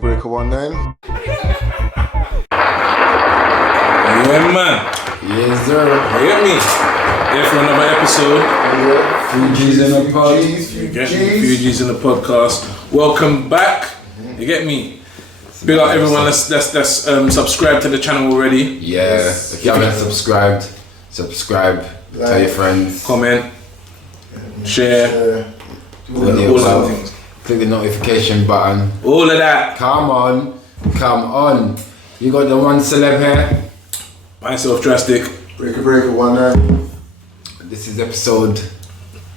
Breaker 19. Yeah, man. Yes, sir. You get me? Here for another episode. Yeah. Few G's in the pod. You get me? Few G's in the podcast. Welcome back. You get me? Big up everyone that's subscribed to the channel already. Yes. If you haven't subscribed, subscribe. Tell your friends. Comment. Share. All those things. Click the notification button. All of that. Come on. You got the one celeb here. Myself, Drastic. Breaker 19. This is episode.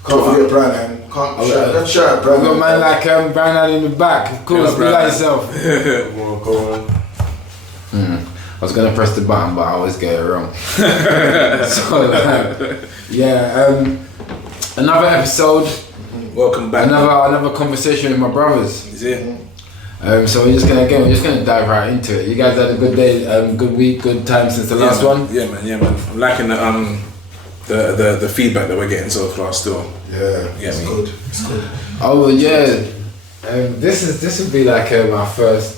Can't forget Brandon. Let's shout out We got Brandon. man like Brandon in the back. Of course, be like yourself. Go on. I was gonna press the button, but I always get it wrong. So, another episode. Welcome back. Another conversation with my brothers. Is it? So we're just gonna dive right into it. You guys had a good day, good week, good time since the last one. Yeah, man. I'm liking the feedback that we're getting so far still. Yeah, it's good. Oh yeah, this would be like our first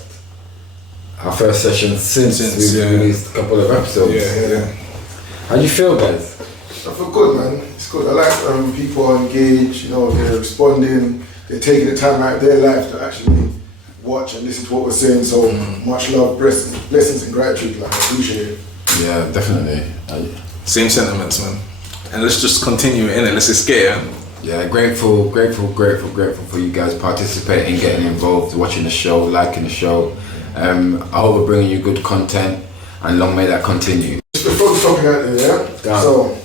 session since we've released a couple of episodes. Yeah. How do you feel, guys? I feel good, man. It's good. I like people are engaged, they're responding, they're taking the time out of their life to actually watch and listen to what we're saying. So much love, blessings and gratitude. Like, I appreciate it. Yeah, definitely. Same sentiments, man. And let's just continue in it. Let's just get it. Yeah, grateful for you guys participating, getting involved, watching the show, liking the show. I hope we're bringing you good content, and long may that continue. Just before the topic out there, Done. So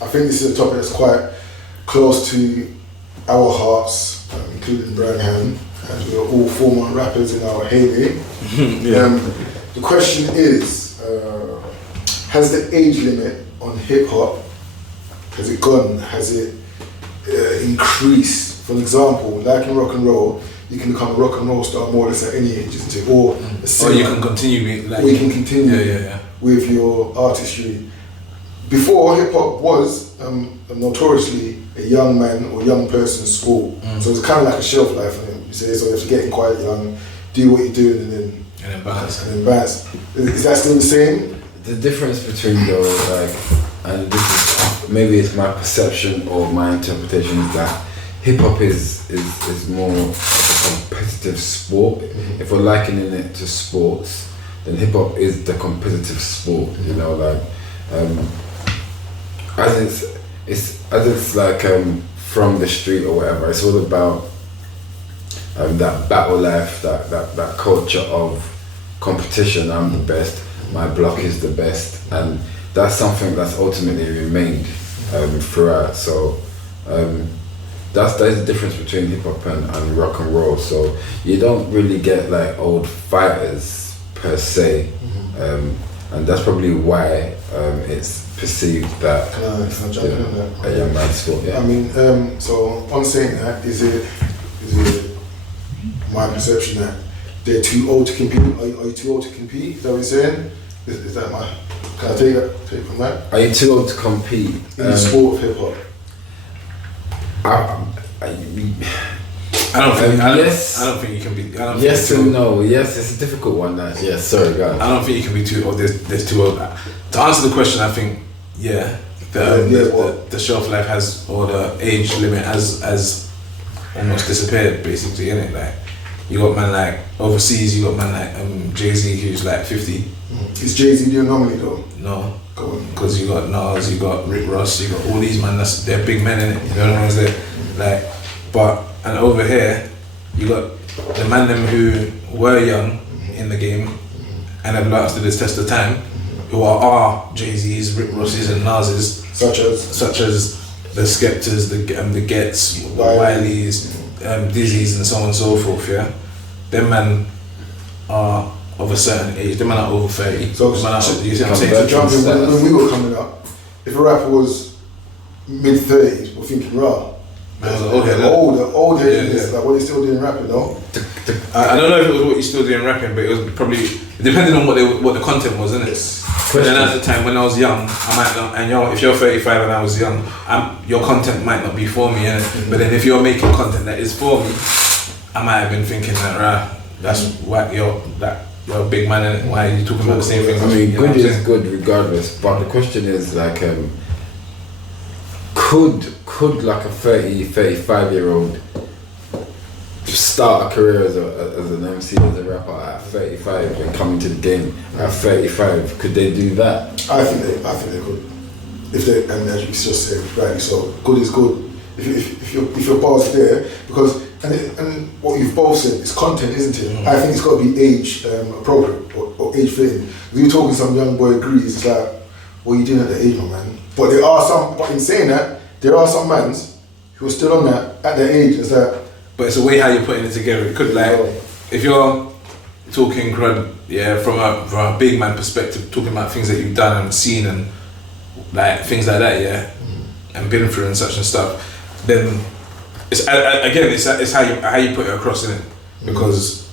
I think this is a topic that's quite close to our hearts, including Branham, as we're all former rappers in our heyday. The question is, has the age limit on hip hop, has it gone? Has it increased? For example, like in rock and roll, you can become a rock and roll star more or less at any age, isn't it? Or you can continue being like. Or you can continue Yeah. with your artistry. Before, hip hop was notoriously a young man or young person's sport. So it's kind of like a shelf life for him. You say, so you have to get in quite young, do what you're doing, and then bounce. Is that still the same? The difference between those, and this is maybe it's my perception or my interpretation, is that hip hop is more of a competitive sport. If we're likening it to sports, then hip hop is the competitive sport. As it's like from the street or whatever. It's all about that battle life, that culture of competition. I'm the best. My block is the best, and that's something that's ultimately remained throughout. So that's the difference between hip hop and rock and roll. So you don't really get like old fighters per se, and that's probably why it's perceived that Can I jump in on that? a young man's sport. Yeah. I mean, so on saying that, is it my perception that they're too old to compete? Are you too old to compete? Is that what you're saying? Is that my? Can I take from that? Are you too old to compete In the sport of hip hop? I don't think you can be. Yes and no. Yes, it's a difficult one. Yes, sorry, guys. I don't think you can be too old. There's too old. To answer the question, I think the shelf life has, or the age limit has almost disappeared, basically, innit? Like, you got man like overseas, you got man like Jay-Z, who's like 50. Is Jay-Z the anomaly though? No, Go on. because you got Nas, you got Rick Ross, you got all these man. They're big men, innit? You know what I mean? Like, and over here, you got the man them who were young in the game and have lasted this test of time, who are our Jay-Z's, Rick Ross's and Nas's, such as the Skeptors, the Gets, the Wileys, Dizzies and so on and so forth. Yeah, them man are of a certain age. Them man are over 30. So you see what I'm saying? to jump in, when we were coming up, if a rapper was mid-30s, we're thinking, raw. Old head, like what he's still doing rapping, no? I don't know if it was what you're still doing rapping, but it was probably depending on what the content was, isn't it? But then at the time when I was young, I might not, and if you're 35 and I was young, your content might not be for me, innit? But then if you're making content that is for me, I might have been thinking that, That's why you're a big man, and why are you talking about the same thing? I mean, you know good what I'm is saying? good regardless, but the question is like, could like a 35-year-old start a career as an MC, as a rapper at 35 and come into the game at 35? Could they do that? I think they could. If they, and as you just said, right, so good is good. If your bar's there, because and what you've both said is content, isn't it? I think it's got to be age appropriate or age fitting. If you're talking some young boy agrees, it's like, what are you doing at the age, my man? But there are some. But in saying that, there are some mans who are still on that at their age. It's like, but it's the way how you're putting it together. It could like, if you're talking from a big man perspective, talking about things that you've done and seen and like things like that, and been through and such and stuff, then it's again it's how you put it across, in it, because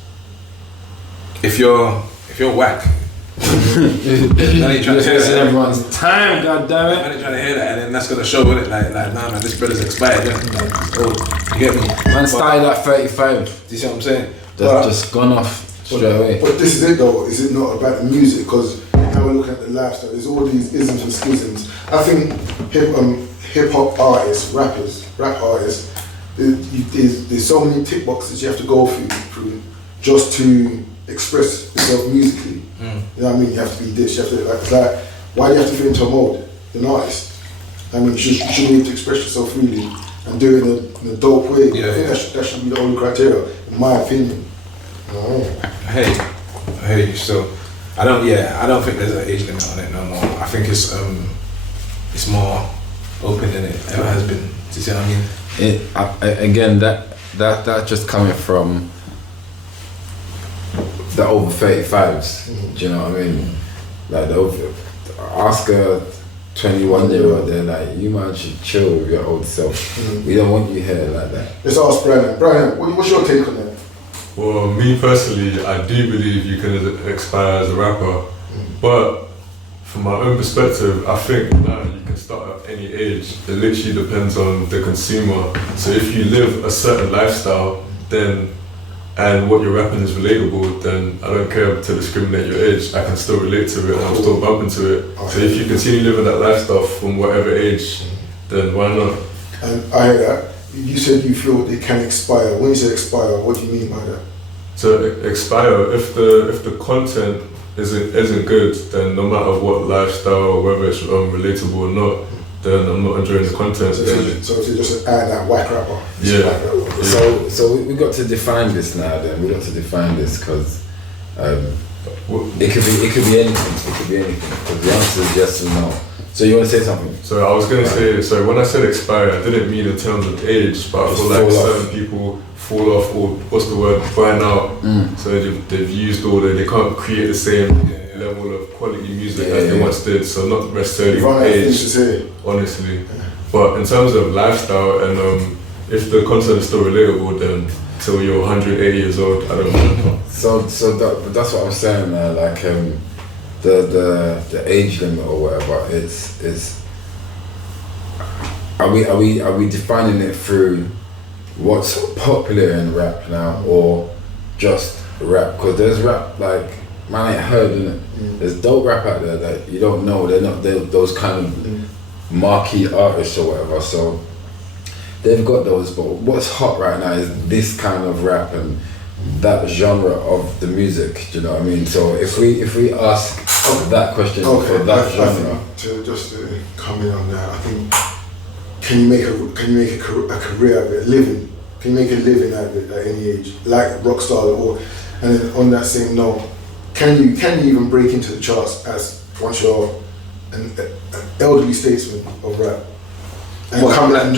if you're whack, man ain't trying to hear that. Everyone's time, goddammit. Man ain't trying to hear that, and then that's gonna show it. Like nah, man, this brother's expired. You get me? Man started at 35. Do you see what I'm saying? Just gone off straight away. But this is it though, is it not about the music? Because now we're looking at the lifestyle, there's all these isms and schisms. I think hip hop artists, rap artists, there's so many tick boxes you have to go through just to express yourself musically. You know what I mean? You have to be this, you have to like why do you have to fit into a mold? You're an artist. I mean, you should be able to express yourself freely and do it in a dope way. I think that should be the only criteria, in my opinion. I hear you. So I don't think there's an age limit on it no more. I think it's more open than it ever has been. Do you see what I mean? Again, that just coming from the over 35s. Do you know what I mean? Like ask a 21-year-old, they're like, you man should chill with your old self. We don't want you here like that. Let's ask Brian. Brian, what's your take on that? Well, me personally, I do believe you can expire as a rapper, but from my own perspective, I think that you can start at any age. It literally depends on the consumer. So if you live a certain lifestyle, then and what you're rapping is relatable, then I don't care to discriminate your age. I can still relate to it and I'm still bumping to it. So if you continue living that lifestyle from whatever age, then why not? And I hear that. You said you feel they can expire. When you say expire, what do you mean by that? So expire, if the content isn't good, then no matter what lifestyle, whether it's relatable or not, then I'm not enjoying the content. So if you just add that whack rapper. Yeah. So we got to define this now. Then we got to define this because it could be anything. It could be anything. Because the answer is yes or no. So you want to say something? So I was going to say, so when I said expire, I didn't mean in terms of age, but I feel like certain people fall off, or what's the word, burn out. So they've used all they can't create the same level of quality music as they once did. So not necessarily age, honestly. But in terms of lifestyle and if the content is still relatable, then till you're 180 years old, I don't know. So that's what I'm saying. Like the age limit or whatever. It's are we defining it through what's popular in rap now or just rap? Because there's rap like man ain't heard, innit? There's dope rap out there that you don't know. They're not those kind of marquee artists or whatever. So they've got those. But what's hot right now is this kind of rap and that genre of the music. Do you know what I mean? So if we ask that question for that genre, to come in on that, I think can you make a career out of it, a living? Can you make a living out of it at any age, like Rockstar or? And then on that same note, can you even break into the charts as once you're an elderly statesman of rap? And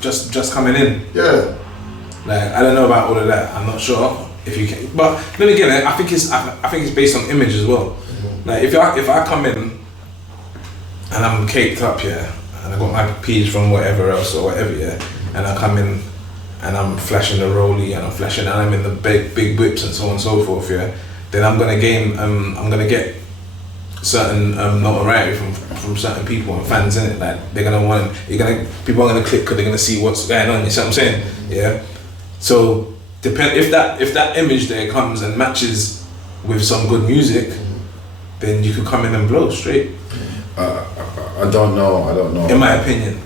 just coming in. Yeah. Like I don't know about all of that. I'm not sure if you can. But then again, I think it's based on image as well. Like if I come in and I'm caked up, and I got my P's from whatever else or whatever, and I come in and I'm flashing the rollie and I'm in the big whips and so on and so forth, then I'm gonna get certain notoriety from certain people and fans in it. Like they're gonna people are gonna click because they're gonna see what's going on. You see what I'm saying? Yeah. So if that image there comes and matches with some good music, then you could come in and blow straight. I don't know. In my opinion.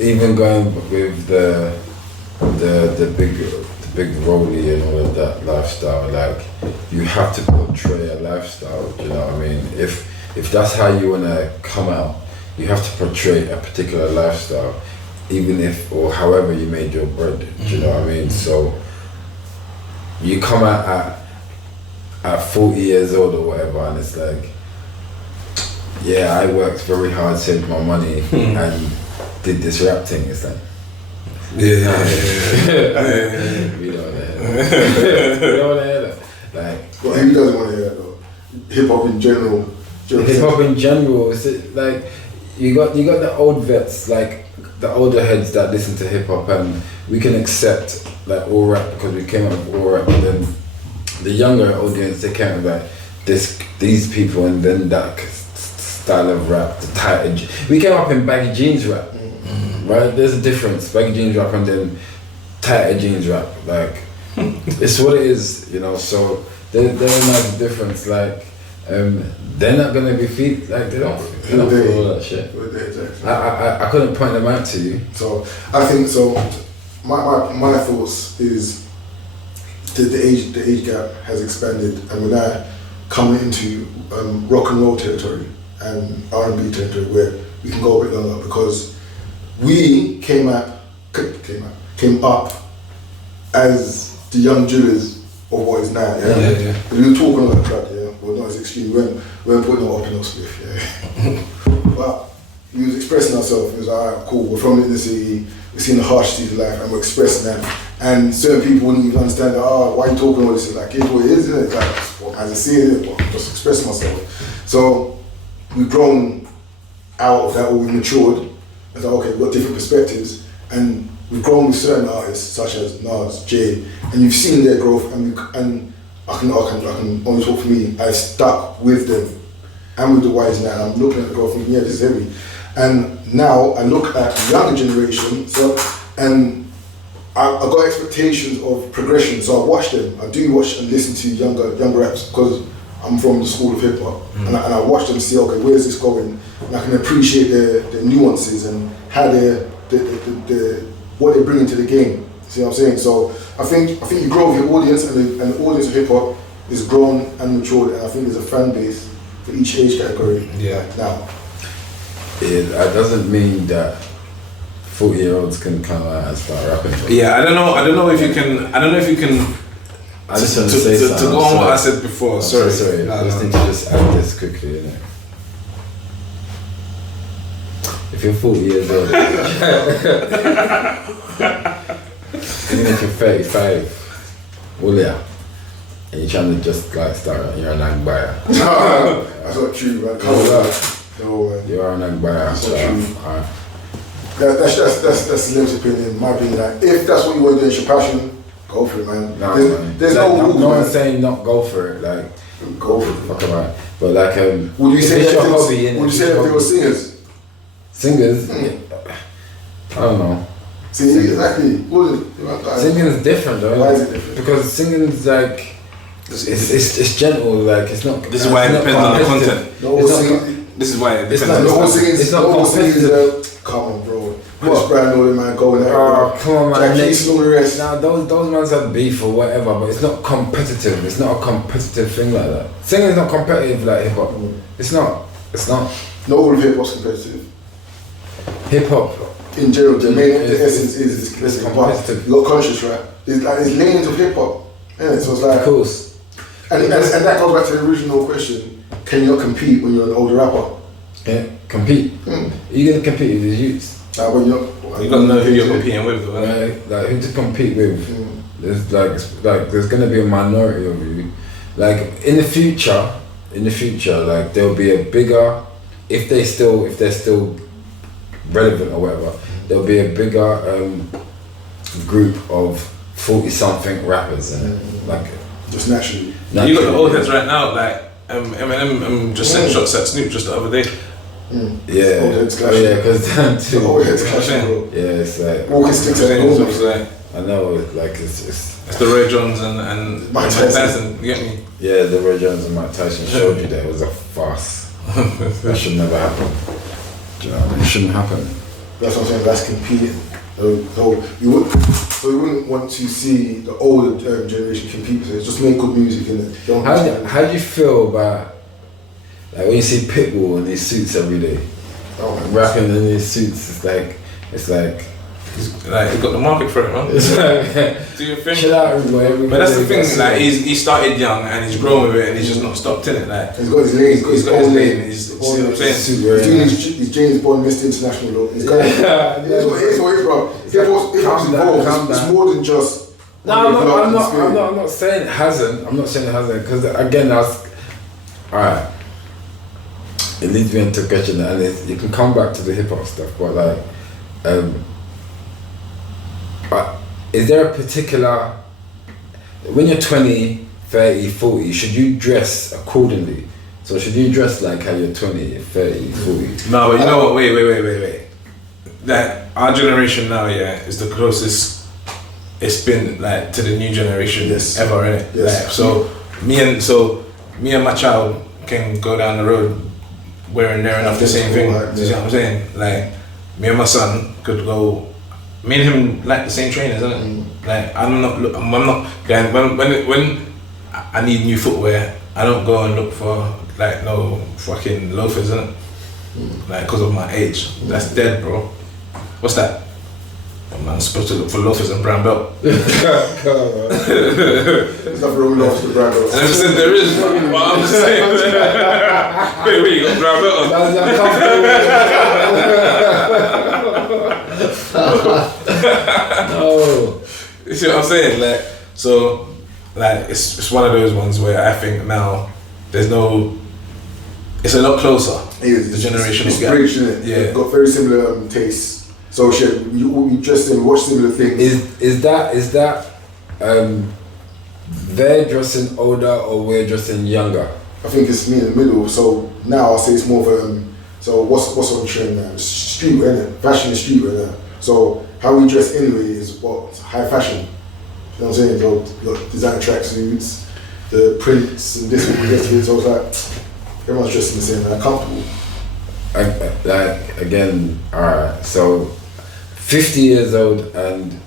Even going with the big rollie and all of that lifestyle, like you have to portray a lifestyle. Do you know what I mean? If that's how you wanna come out, you have to portray a particular lifestyle, even if or however you made your bread. Do you know what I mean? So you come out at 40 years old or whatever, and it's like, yeah, I worked very hard, saved my money, and did this rap thing. It's like, we don't wanna hear that. Like, well, who doesn't want to hear that though? Hip hop in general. Hip hop in general, is it like you got the old vets, like the older heads that listen to hip hop, and we can accept like all rap because we came up with all rap, and then the younger audience, they came up like these people, and then that style of rap, the tighter. We came up in baggy jeans rap, right? There's a difference, baggy jeans rap and then tighter jeans rap. Like it's what it is, you know. So there's a difference. Like they're not gonna be like they don't feel all that shit. Exactly. I couldn't point them out to you. So I think so. My thoughts is the age gap has expanded, and we're now coming into rock and roll territory and R&B territory where we can go a bit longer, because we came up as the young drillers of what is now. Yeah? We were talking about crack, but not as extreme. We weren't putting it up in no spliff. Yeah. But we was expressing ourselves. It was alright, cool. We're from the inner city. We've seen the harshness of life, and we're expressing that. And certain people wouldn't even understand that. Why are you talking about this? It's like, it's what it is, isn't it? It's like, well, as I see it, well, I'm just expressing myself. So we've grown out of that, or we've matured. It's like, okay, we've got different perspectives, and we've grown with certain artists such as Nas, Jay, and you've seen their growth. And I can only talk for me. I stuck with them. I'm with the wise now, and I'm looking at the growth thinking, yeah, this is heavy. And now I look at the younger generation, and I got expectations of progression, so I watch them. I do watch and listen to younger raps because I'm from the school of hip hop, and I watch them see, okay, where's this going? And I can appreciate the nuances and how what they bring into the game. See what I'm saying? So I think you grow with your audience, and the audience of hip hop is grown and matured, and I think there's a fan base for each age category. Yeah. Now. That doesn't mean that 40-year-olds can come out and start rapping. Yeah, I don't know if you can. I just want to say something. To go on what I said before. I'm sorry. Sorry. I just need to just add this quickly. You know? If you're 40 years old, even if you're 35, and you're trying to just like start, you're a nag buyer. That's not true, man. No, man. You are a nag buyer. That's not true. That's Lim's opinion. My opinion, like, if that's what you want to do, it's your passion, go for it, man. There's like, no no one's saying not go for it. Like, go for it. Fuck about it. But like, would you say it's your hobby? Would you say that they were singers? Singers? Yeah. I don't know. See, exactly. Singing is different though. Why is it different? Because singing is like, it's gentle. Like, it's not. This is why it depends on the content. This is why it depends on the content. It's not competitive. Come on, bro. Chris Brown, all man, going there. Oh, come on, man. Nah, those mans have beef or whatever, but it's not competitive. It's not a competitive thing like that. Singing is not competitive like hip hop. It's not. No, all of hip hop's competitive. Hip hop. In general, the essence is competitive. You got conscious rap. There's lanes of hip hop. Yeah, so it's like. Of course. And that goes back to the original question: can you not compete when you're an older rapper? Yeah, compete. You're gonna compete with the youths. You gotta know who you're competing with, though. Right? Like who to compete with. There's like there's gonna be a minority of you. Like in the future, like there'll be a bigger, if they're still relevant or whatever, there'll be a bigger group of 40-something rappers, and like just naturally. You got the old heads right now, like Eminem just sent shots at Snoop just the other day. Yeah, because them too. Old heads clashing, bro. Yeah, it's like walking sticks at home. I know, like it's It's the Roy Jones and Mike Tyson. You get me? yeah, the Roy Jones and Mike Tyson showed you that it was a farce. That should never happen. Do you know? It shouldn't happen. That's what I'm saying. That's competing. So you wouldn't want to see the older generation compete. So just make good music and How do you feel about like when you see Pitbull in these suits every day, rapping in these suits? It's like He's got the market for it, man. it's like Do your thing. chill out, everybody. But that's the thing, like he started young and he's grown with it and he's just not stopped in it. Like he's got his lane. he's got his lane. He's, you see what I'm saying? He's doing his James Bond Mr. International look. He's got it's what it is, bro. It's more than just. No, I'm not saying it hasn't. I'm not saying it hasn't because again, that's alright. It leads me into a question, and you can come back to the hip hop stuff, but like, is there a particular when you're 20, 30, 40, should you dress accordingly? So should you dress like how you're 20, 30, 40? No, but you know what? Wait. That our generation now, yeah, is the closest it's been like to the new generation ever, innit? Yes. Like, so me and my child can go down the road wearing near enough the same thing. Do you see what I'm saying? Like me and my son could go. Me and him like the same trainers, isn't it? Like I'm not going when I need new footwear. I don't go and look for like no fucking loafers, innit? Like because of my age, that's dead, bro. What's that? I'm not supposed to look for loafers and brown belt. There's nothing wrong with loafers and brown belts. I never said there is, but I'm just saying. Wait, you got brown belt on? No. You see what I'm saying? Like, so, like, it's one of those ones where I think now there's no. It's a lot closer. The generational gap. Bridge, isn't it? Yeah. They've got very similar tastes. So shit, we dress and watch similar things. Is that they're dressing older or we're dressing younger? I think it's me in the middle. So now I'll say it's more of so what's on trend now? It's streetwear, innit? Fashion is streetwear now. So how we dress anyway is what high fashion. You know what I'm saying? So you got designer tracksuits, the prints and this and this. So it's like everyone's dressing the same, like comfortable. Like again, alright. So 50 years old and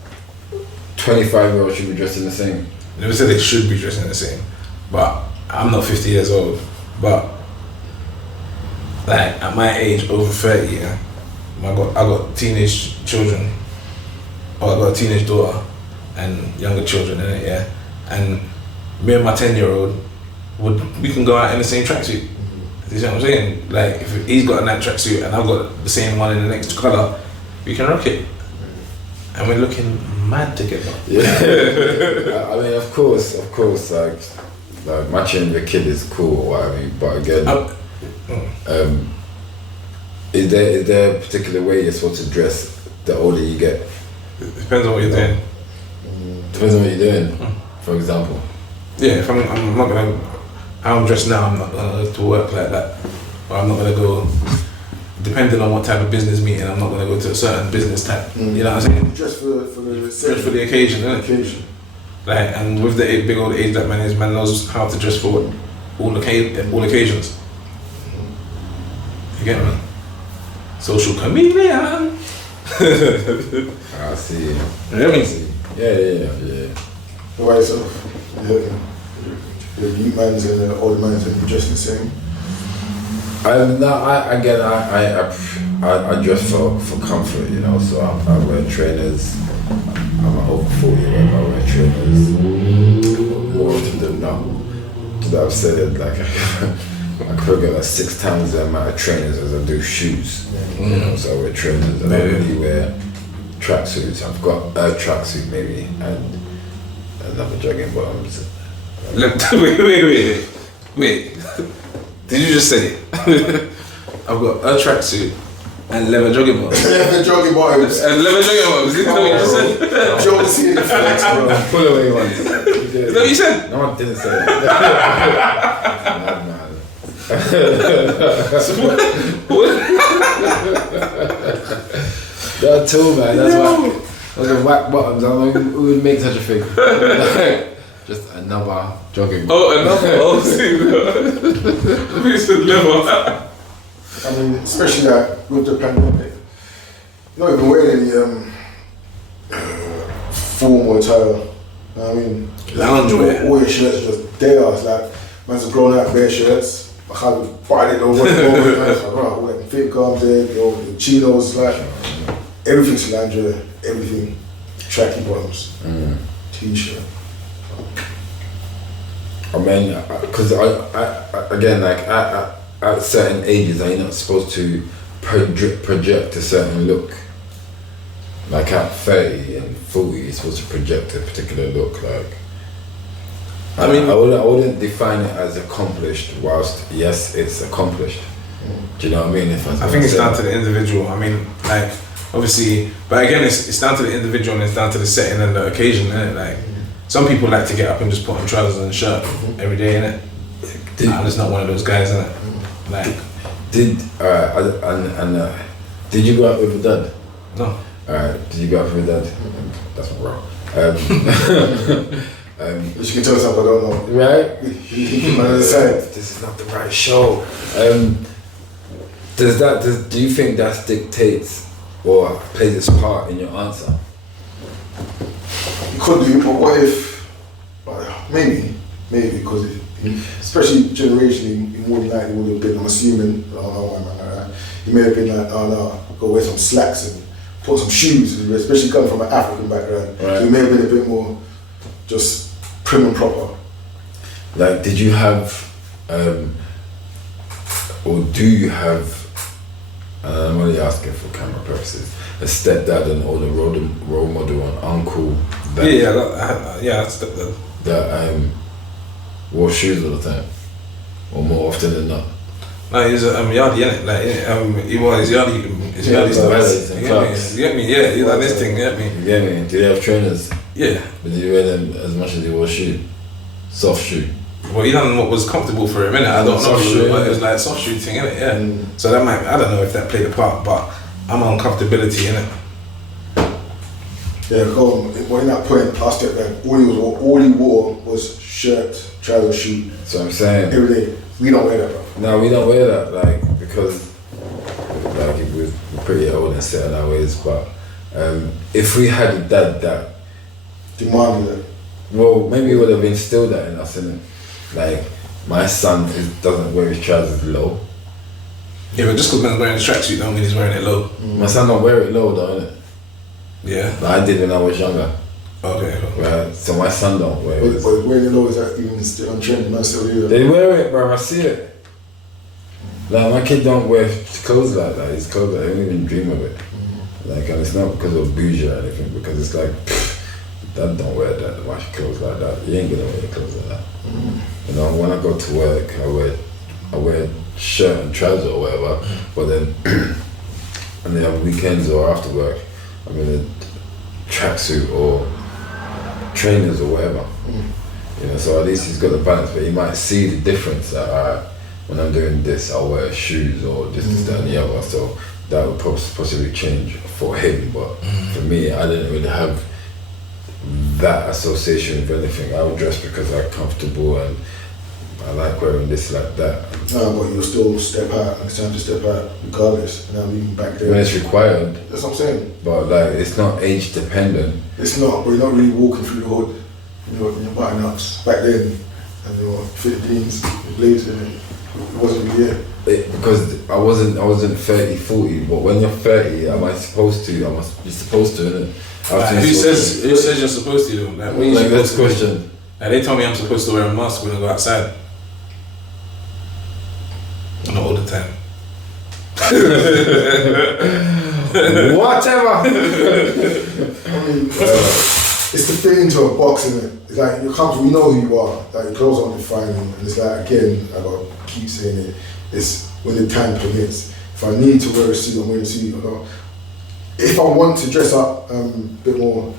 25-year-old should be dressing the same. I never said they should be dressing the same, but I'm not 50 years old. But like at my age, over 30, yeah, I got teenage children, or I got a teenage daughter and younger children in it, yeah. And me and my 10-year-old we can go out in the same tracksuit. You see what I'm saying? Like if he's got a nice tracksuit and I've got the same one in the next colour, we can rock it. And we're looking mad together. Yeah. I mean, of course, like matching the kid is cool or whatever. But again, is there a particular way you're supposed to dress the older you get? It depends on what you're doing. Depends on what you're doing. For example. Yeah, if I'm not gonna. How I'm dressed now, I'm not gonna go to work like that. Or I'm not gonna go. Depending on what type of business meeting, I'm not gonna go to a certain business type. You know what I'm saying? Dress for the occasion, innit? Like, and with the big old age that man is, man knows how to dress for all occasions. You get me? Social chameleon. I see. You get me? Yeah. Right, so the youth man's and the old man's and you dress the same. I dress for comfort, you know. So I wear trainers. I'm over 40, I wear trainers more often than not. So I've said it like I could get like 6 times the amount of trainers as I do shoes. You know, so I wear trainers and I really wear tracksuits. I've got a tracksuit maybe and another jogging bottoms. Wait. Did you just say I've got a tracksuit and leather jogging bottoms? Leather jogging bottoms. And leather jogging bottoms. Did you know what you just said? Don't see the flex, bro. Pull away one. Is that what you said? No, I didn't say that. That's too, man. That's why. Okay, whack bottoms. I mean, who would make such a thing? Just another jogging. Oh, another. Oh, see, we said level. I mean, especially like with the pandemic, you're not even wearing any formal attire. I mean, Loungewear. All your shirts are just dead ass. Like, man's grown out bare shirts. I can't find it over and over. Like, all that fit arms there, the chinos, like, everything's lingerie, everything. Tracky bottoms, t-shirt. I mean, because I again, like at certain ages, are you not supposed to project a certain look? Like at 30 and 40, you're supposed to project a particular look. Like, I mean, I wouldn't define it as accomplished. Whilst yes, it's accomplished. Do you know what I mean? I think it's down to the individual. I mean, like, obviously, but again, it's down to the individual and it's down to the setting and the occasion, isn't it? Like, some people like to get up and just put on trousers and a shirt every day, innit? I'm just not one of those guys, innit? Like, did you go out with your dad? No. Alright, did you go out with your dad? That's not wrong. Which you can tell us up, I don't know. Right? This is not the right show. Do you think that dictates or plays its part in your answer? You could do, but what if, maybe, because especially generationally, more than likely would have been, I'm assuming, I don't know why man like that, he may have been like, oh no, go wear some slacks and put some shoes, especially coming from an African background. Right. So he may have been a bit more just prim and proper. Like, did you have, or do you have, I'm only asking for camera purposes, a stepdad and older role model and uncle that yeah, stepdad that wore shoes all the time, or more often than not? No, he's yardie, innit? Like, he was yardie. His yardie stuff. You get me? Yeah, he's like this thing. You get me? You get me? Do you have trainers? Yeah. But did you wear them as much as you wore shoe? Soft shoe. Well, he done what was comfortable for him, innit? I don't know, shoe, but it was like soft shoe thing, innit? Yeah. So that might, I don't know if that played a part, but I'm on comfortability, innit? Yeah, well, in that point, I stepped back. All he wore was shirt, trousers, shoe. That's what I'm saying. Every day. We don't wear that, bro. No, we don't wear that, like, because like we're pretty old and set in our ways. But if we had a dad that demanded it, well, maybe he would have instilled that in us, innit? Like, my son doesn't wear his trousers low. Yeah, but just because man's wearing a tracksuit don't mean he's wearing it low. My son don't wear it low though, innit? Yeah. Like I did when I was younger. Okay. Right. So my son don't wear it. But wearing it low, is that even still on trend? Man, still do that. They wear it, bro. I see it. Like, my kid don't wear clothes like that. His clothes, I don't even dream of it. Like, and it's not because of bougie or anything, because it's like, Dad don't wear that, wash clothes like that. You ain't gonna wear clothes like that. You know, when I go to work, I wear shirt and trousers or whatever, but then on the weekends or after work, I'm in a tracksuit or trainers or whatever. You know, so at least he's got the balance, but he might see the difference that when I'm doing this, I'll wear shoes or this, that, and the other. So that would possibly change for him, but for me, I didn't really have that association with anything. I would dress because I'm comfortable and I like wearing this like that. No, but you'll still step out. It's time to step out regardless. And I'm even back there. When it's required. That's what I'm saying. But like, it's not age dependent. It's not, but you're not really walking through the hood. You know, in your button ups back then, and your fitted jeans, your blazer, it wasn't really there. Because I wasn't 30, 40, but when you're 30, I must be supposed to, innit? Who says you're supposed to? Like, what are you Like, supposed that's to the question. Like, they told me I'm supposed to wear a mask when I go outside. Not all the time. Whatever. I mean, it's the fit into a box, isn't it? It's like you're comfortable, you know who you are. Like your clothes aren't defining, and it's like, again, I gotta keep saying it. It's when the time permits. If I need to wear a suit, I'm wearing a suit. If I want to dress up a bit more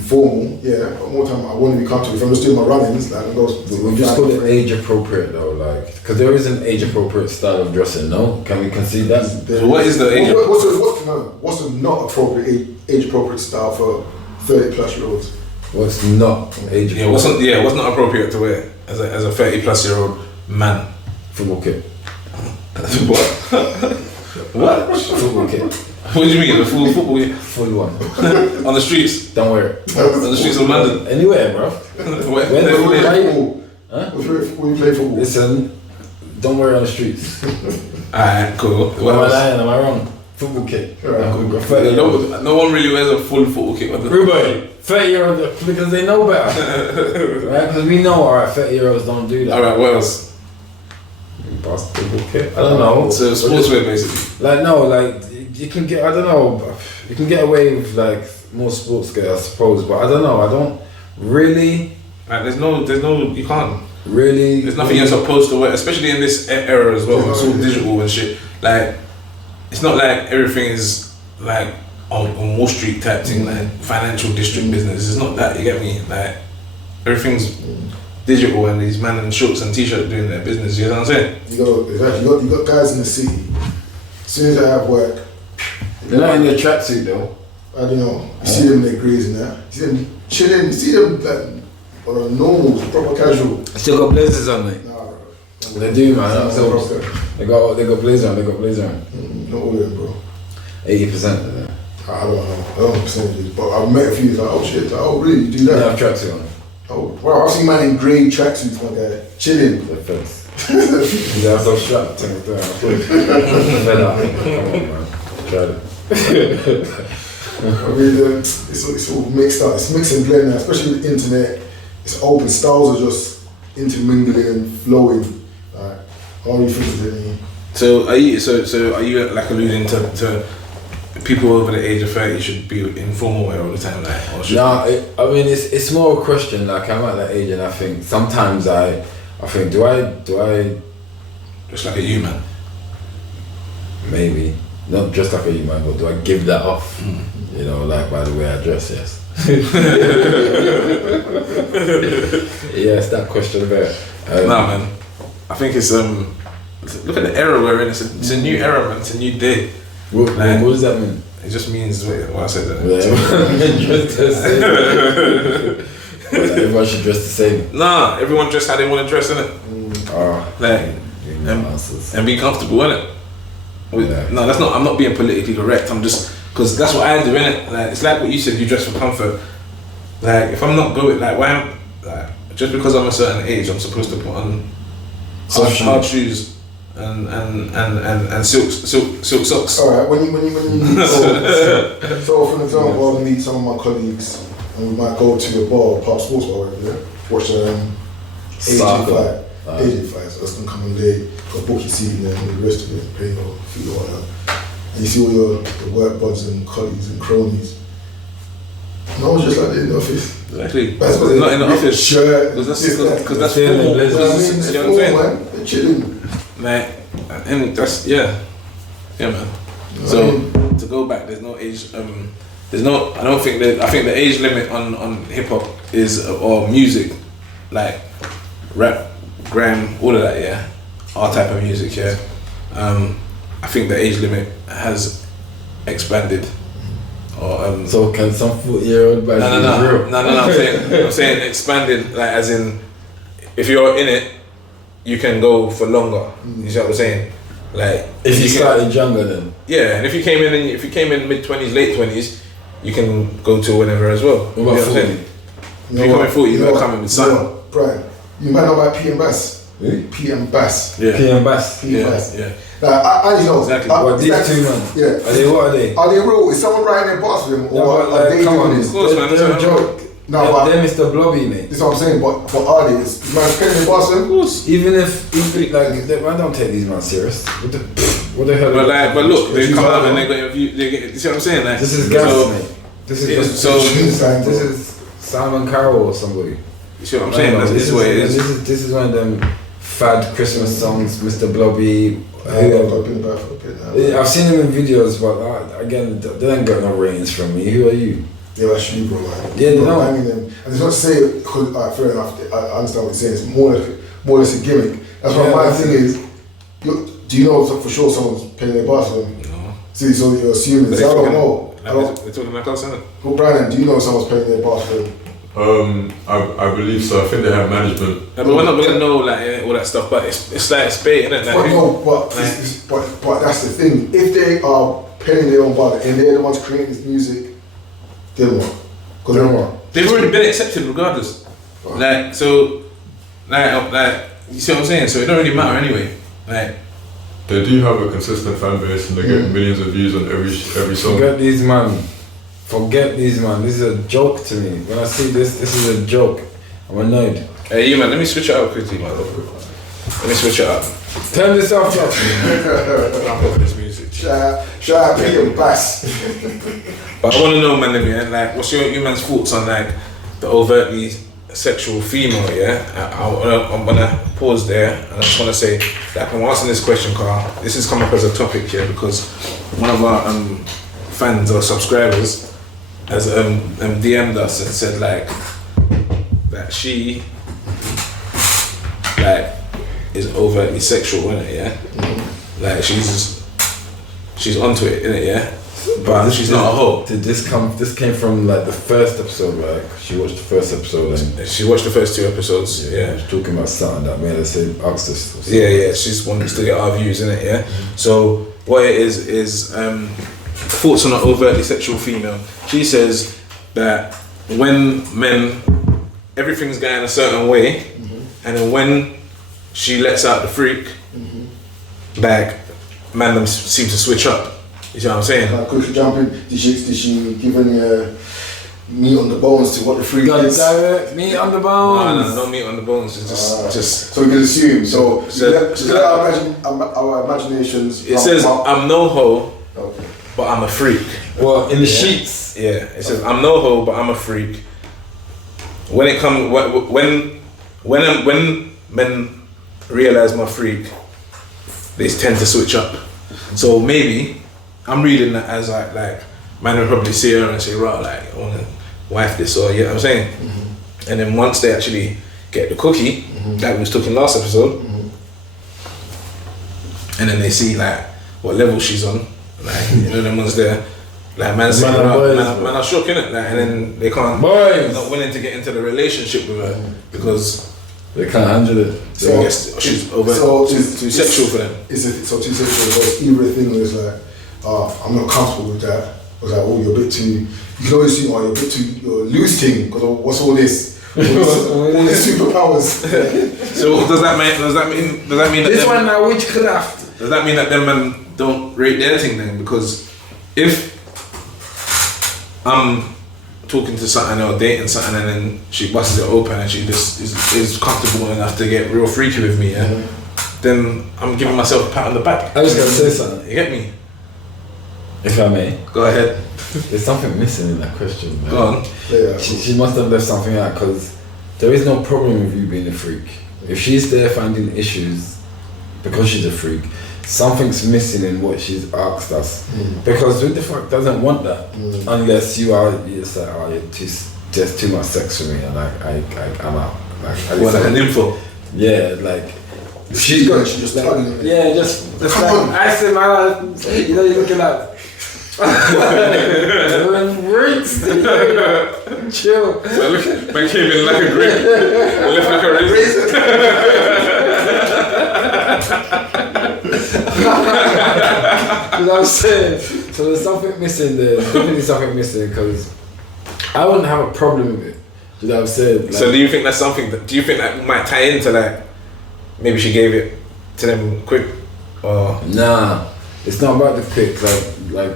formal, yeah, but more time I want to be comfortable. If I'm just doing my runnings, like we just call it age appropriate though, like, because there is an age appropriate style of dressing. No, can we concede that? So what is the age? What's the not appropriate age appropriate style for 30+-year-olds? What's not age appropriate? What's not appropriate to wear as a 30+-year-old man? Football kit. What? What? Football kit. What do you mean? The full football kit? Full one. On the streets? Don't wear it. On the streets of London? Anywhere, bro. Where When you play football? Listen, don't wear it on the streets. Alright, cool. Am I lying? Am I wrong? Football kit. No one really wears a full football kit. Everybody, 30-year-olds, because they know better. Right? Because we know, alright, 30-year-olds don't do that. Alright, what else? Basketball kit? I don't know. So sportswear basically. Like, no, like, you can get, I don't know, you can get away with like more sports gear, I suppose, but I don't know, I don't really. Like, there's no, you can't. Really? There's nothing you're supposed to wear, especially in this era as well. It's all digital and shit. Like, it's not like everything is like on Wall Street type thing, like financial district business. It's not that, you get me? Like, everything's digital and these men in shorts and t-shirts doing their business, you know what I'm saying? You got guys in the city, as soon as they have work, they're not in their tracksuit though. I don't know, you see them in their greys and that, you see them chilling, you see them like on a normal, proper casual. Still got blazers on, mate. Nah, bro. They do, man. They got blazer on, Not all of them, bro. I 80% of them. don't know percentages, but I've met a few like, oh shit, like, oh really, you do They that? have tracksuit on. Oh, wow, I've seen man in grey tracksuits, my guy, chilling. Their face. They're so strapped to me. Fed up. Come on, man. Tried it. I mean, it's all mixed up. It's mix and blend now, especially with the internet. It's open. Styles are just intermingling and flowing. Like, how do you think of it? So are you like alluding to people over the age of 30 should be in formal wear all the time, like? Or should I mean it's more a question. Like, I'm at that age, and I think sometimes I think do I just like a human? Maybe not just like a human, but do I give that off? You know, like by the way I dress, yes. Yes, that question there. Nah, man. I think it's look at the era we're in. It's a new era, man. It's a new day. What does that mean? It just means what I said. Dress the same. Everyone should dress the same. Nah, everyone dress how they want to dress, innit? And be comfortable, innit? No, that's not. I'm not being politically correct. I'm just because that's what I do, innit? Like, it's like what you said. You dress for comfort. Like, if I'm not going, like, why am like just because I'm a certain age, I'm supposed to put on hard shoes and silk socks. All right. When you so for example, I'll meet some of my colleagues, and we might go to a bar, pub, sports bar, yeah, watch Asian fight. Asian fight. So that's gonna come on late. Got book your seat and then the rest of it, pay your fee or whatever. And you see all your work buds and colleagues and cronies. No one's just like that in the office. Exactly. Not in the office. Shirt. Because that's formal. You know what I mean? It's formal, man. They're chilling. Like, and that's yeah, man. So to go back, there's no age. I don't think that. I think the age limit on hip hop is or music, like rap, gram, all of that. Yeah, our type of music. Yeah. I think the age limit has expanded. Or so can some 40-year-old No. I'm saying expanded, like as in, if you're in it, you can go for longer. You see what I'm saying? Like if you started younger, then yeah. And if you came in mid-20s, late 20s, you can go to whenever as well. What about 40? If you come in 40, you gotta come in with something. Brian, you might know about PM Bass. PM Bass. Yeah. PM Bass. Yeah. I know exactly. What these two man? Yeah. What are they? Are they real? Is someone writing their bars for them, or but, are they come on, doing Of course, man. They're a joke. No, but they're Mr. Blobby, mate. that's what I'm saying. But are they? Is man paying their bars for them? Of course. Even if like, I don't take these man serious. What the hell? But look, they come out and they get you see what I'm saying? Like, this is gas, mate. This is Simon Cowell or somebody. You see what I'm saying? This is what it is. This is one of them fad Christmas songs, Mr. Blobby. I've seen him in videos, but again, they don't get no ratings from me. Who are you? they're actually bro, man. Yeah, You're no. banging them. And it's not to say, because, fair enough, I understand what you're saying, it's more or less a gimmick. That's why my thing is, do you know for sure someone's paying their bar for them? No. See, so you're assuming. So I don't know. We're talking like us, isn't it? Well, Brandon, do you know someone's paying their bar for them? I believe so. I think they have management. Yeah, but we're not gonna know like all that stuff. But it's like it's bait, isn't it? Like, But no, but that's the thing. If they are paying their own bar and they're the ones creating this music, then what? Because then what? they've already been accepted regardless. Like so, like you see what I'm saying? So it don't really matter anyway. Like They do have a consistent fan base and they get millions of views on every song. Forget these man. This is a joke to me. When I see this is a joke. I'm annoyed. hey, you man, let me switch it up quickly, man. Let me switch it up. Turn this off. I'm putting this music. Shout out Peter Bass. But I want to know, man, yeah, like, what's your man's thoughts on like the overtly sexual female? Yeah, I'm gonna pause there, and I just want to say that I'm asking this question, Carl. This has come up as a topic here because one of our fans or subscribers has DM'd us and said like that she like is overtly sexual, innit? Yeah, like she's onto it, innit? Yeah. But she's not a hoe. Did this came from like the first episode, right? She watched the first episode and She watched the first 2 episodes. Yeah. was talking about something that made her say asked us. or something. Yeah. She's wants to get our views in it. Yeah. So what it is thoughts on an overtly sexual female. She says that when men, everything's going a certain way, and then when she lets out the freak, like man them seem to switch up. You see what I'm saying? Like, quickly jump in. Did she give any meat on the bones to what the freak God is? damn it, meat on the bones. No meat on the bones. It's just. So we can assume. So So- let our imaginations. It says I'm no hoe, Okay. but I'm a freak. Well, in the sheets. Yeah, it says I'm no hoe, but I'm a freak. When it comes, when men realize my freak, they tend to switch up. So maybe I'm reading that as like man will probably see her and say, right, like I want to wife this, or you know what I'm saying. And then once they actually get the cookie, like we was talking last episode, and then they see like what level she's on, like you know them ones there. Like man saying, man are shook, innit? Like, and then they can't, they're not willing to get into the relationship with her because They can't handle it. they guess she's too sexual for them. Too sexual. So it's either a thing where it's like, I'm not comfortable with that. Or it's like, oh, you're a bit too. You can always think, oh, you're a bit too. You're a loose thing because what's all this? All these superpowers. So does that mean that This them- one now witchcraft. does that mean that them men don't rate their thing then? Because if I'm talking to something or dating something and then she busts it open and she just is comfortable enough to get real freaky with me, then I'm giving myself a pat on the back. I just gotta say something. You get me? If I may. Go ahead. There's something missing in that question. Man. Go on. Yeah. She must have left something out because there is no problem with you being a freak. If she's there finding issues because she's a freak, something's missing in what she's asked us. Because who the fuck doesn't want that? Unless you're just like, oh, just too much sex for me, and I'm out. What, like an info? Yeah, like She's got. She just tugging it. yeah, just like I said, man, you know, you're looking at. Chill. Man came in like a grape. Left like a razor. You know what I'm saying? So there's something missing there. Definitely something missing because I wouldn't have a problem with it. You know what I'm saying? Like, So do you think that's something do you think that might tie into like maybe she gave it to them quick or nah, it's not about the quick. I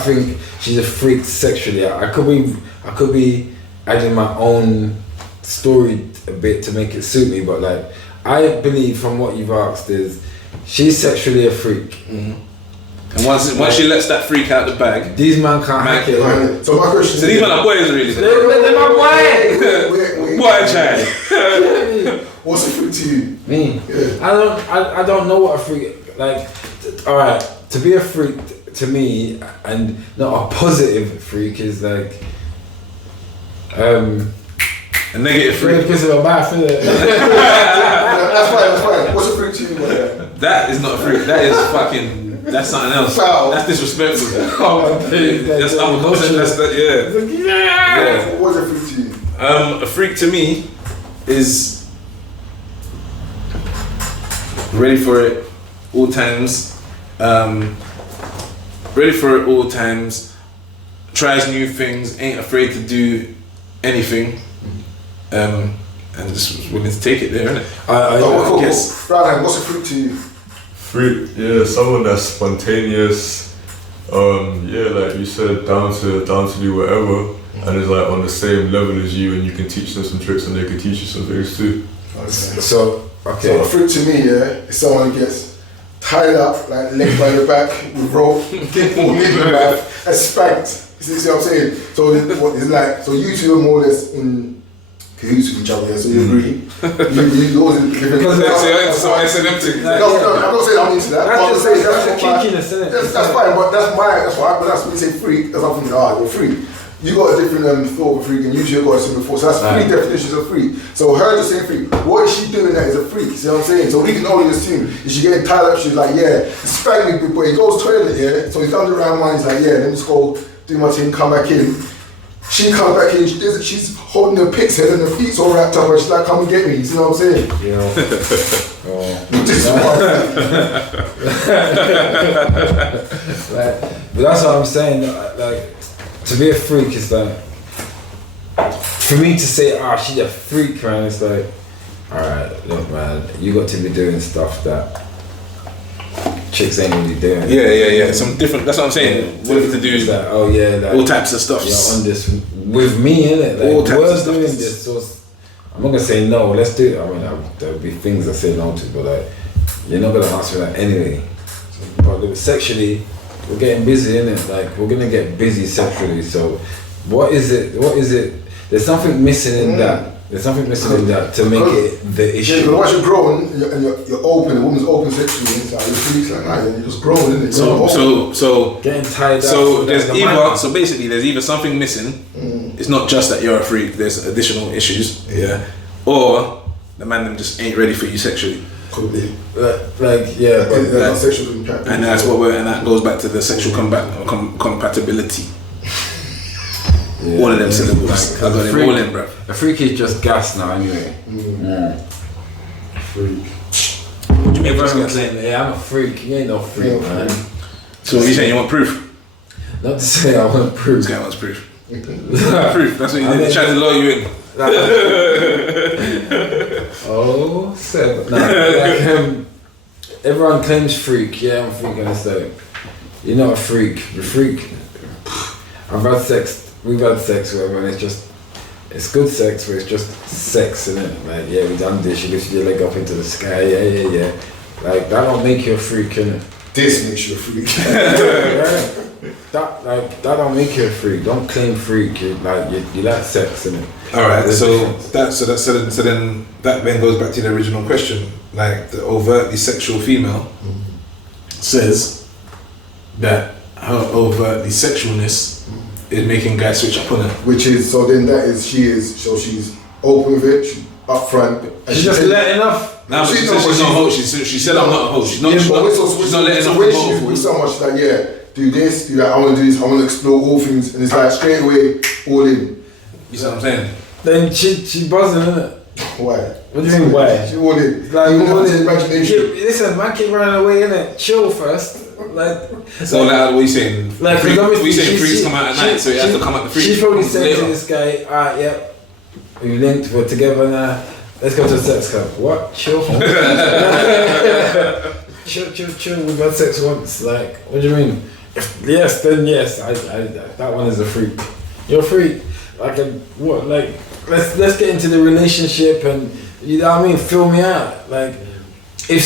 think she's a freak sexually. I could be adding my own story a bit to make it suit me, but like I believe from what you've asked is she's sexually a freak. and once she lets that freak out the bag, These man can't hack it. Right. So my question so is. these men are boys really. They're my boy. Wait. Boy child. What's a freak to you? Me. Yeah. I don't know what a freak like. All right, to be a freak, to me, and not a positive freak, is like a negative freak. Piss of a mouth, isn't it? That's fine. What's a freak to you? That is not a freak. That is fucking. That's something else. Foul. That's disrespectful. That's uncultured. That's that. Yeah. What's a freak to you? A freak to me is ready for it all times. Ready for it all times. Tries new things. Ain't afraid to do anything. And just willing to take it there, innit? I guess. Brian, what's a freak to you? Freak, yeah, someone that's spontaneous. Yeah, like you said, down to do whatever, and is like on the same level as you, and you can teach them some tricks, and they can teach you some things too. Okay. So So a freak to me, is someone who gets tied up, like leg by the back with rope, get all in the back, and spanked. You see what I'm saying? So what is like? So you two are more or less in cahoots with each other. Yeah? So you agree? you always different. So I'm saying I'm not saying I'm into that. I'm just saying that's fine. But that's why. But that's when you say freak. That's what I'm thinking. You're a freak. You got a different thought of freak, and you two have got a similar thought. So that's three definitions of freak. So her just saying freak. What is she doing that is a freak? See what I'm saying? So we can only assume is she getting tied up? She's like, yeah, spank me, but he goes toilet, yeah. So he's done the round one. He's like, yeah, let me just go do my thing, come back in. She comes back in, she's holding her pig's head and her feet's all wrapped up and she's like, come and get me, you see what I'm saying? Yeah. This is what but that's what I'm saying, like, to be a freak is like, for me to say, she's a freak, man, it's like, alright, look man, you got to be doing stuff that chicks ain't really doing. Yeah. Some different. That's what I'm saying. What to do is that? Oh yeah, like, all types of stuff. You're on this with me, innit? Like, all types we're of stuff. doing this. So I'm not gonna say no. Let's do it. I mean, there'll be things I say no to, but like, you're not gonna ask for that anyway. But sexually, we're getting busy, innit? Like, we're gonna get busy sexually. So, what is it? There's something missing in that. There's something missing in that to make it the issue. Yeah, but once you're grown and you're open, a woman's open sexually, it's like you're freaks like that, you're just grown, isn't it? So getting tied up. So there's either basically there's either something missing. It's not just that you're a freak. There's additional issues. Yeah. Or the man them just ain't ready for you sexually. Could be. But sexual compatibility. And that's and that goes back to the sexual compatibility. Yeah, all of them syllables. I got them all in, bro. A freak is just gas now, anyway. Freak. What do you mean? Everyone's saying, yeah, I'm a freak. You ain't no freak, man. So what are you saying? You want proof? Not to say I want proof. This guy wants proof. Proof. That's what you did. He tried to lure you in. Everyone claims freak. Yeah, I'm a freak, and it's like, you're not a freak. The freak. I've had sex. We've had sex, whatever, and it's good sex, but it's just sex, isn't it? Like, yeah, we done this. You lift your leg up into the sky. Yeah. Like, that don't make you a freak, innit? This makes you a freak. That don't make you a freak. Don't claim freak. You like sex, innit? All right. So then that goes back to the original question. Like, the overtly sexual female says that her overtly sexualness is making guys switch up on her. Which is, so then that is, she's open with it, she's upfront. She's just letting off. Nah, but she's not a host. She said I'm not a host. She's not letting off. So when she's with someone, she's like, yeah, do this, do that, I want to do this, I want to explore all things, and it's like straight away, all in. You see what I'm saying? Then she buzzing, innit? Why? What do you mean why? She all in. Like, all in imagination. Listen, man keep running away, innit? Chill first. Like, so like, what are you saying? Like, what are you saying? Freaks come out at night, so you have to come at the freaks. She's probably saying to this guy, alright, yep, we linked, we're together now, let's go to a sex club. What? Chill. chill, we've had sex once. Like, what do you mean? Yes, then yes, I that one is a freak. You're a freak. Like, what? Like, let's get into the relationship and, you know what I mean, fill me out. Like, if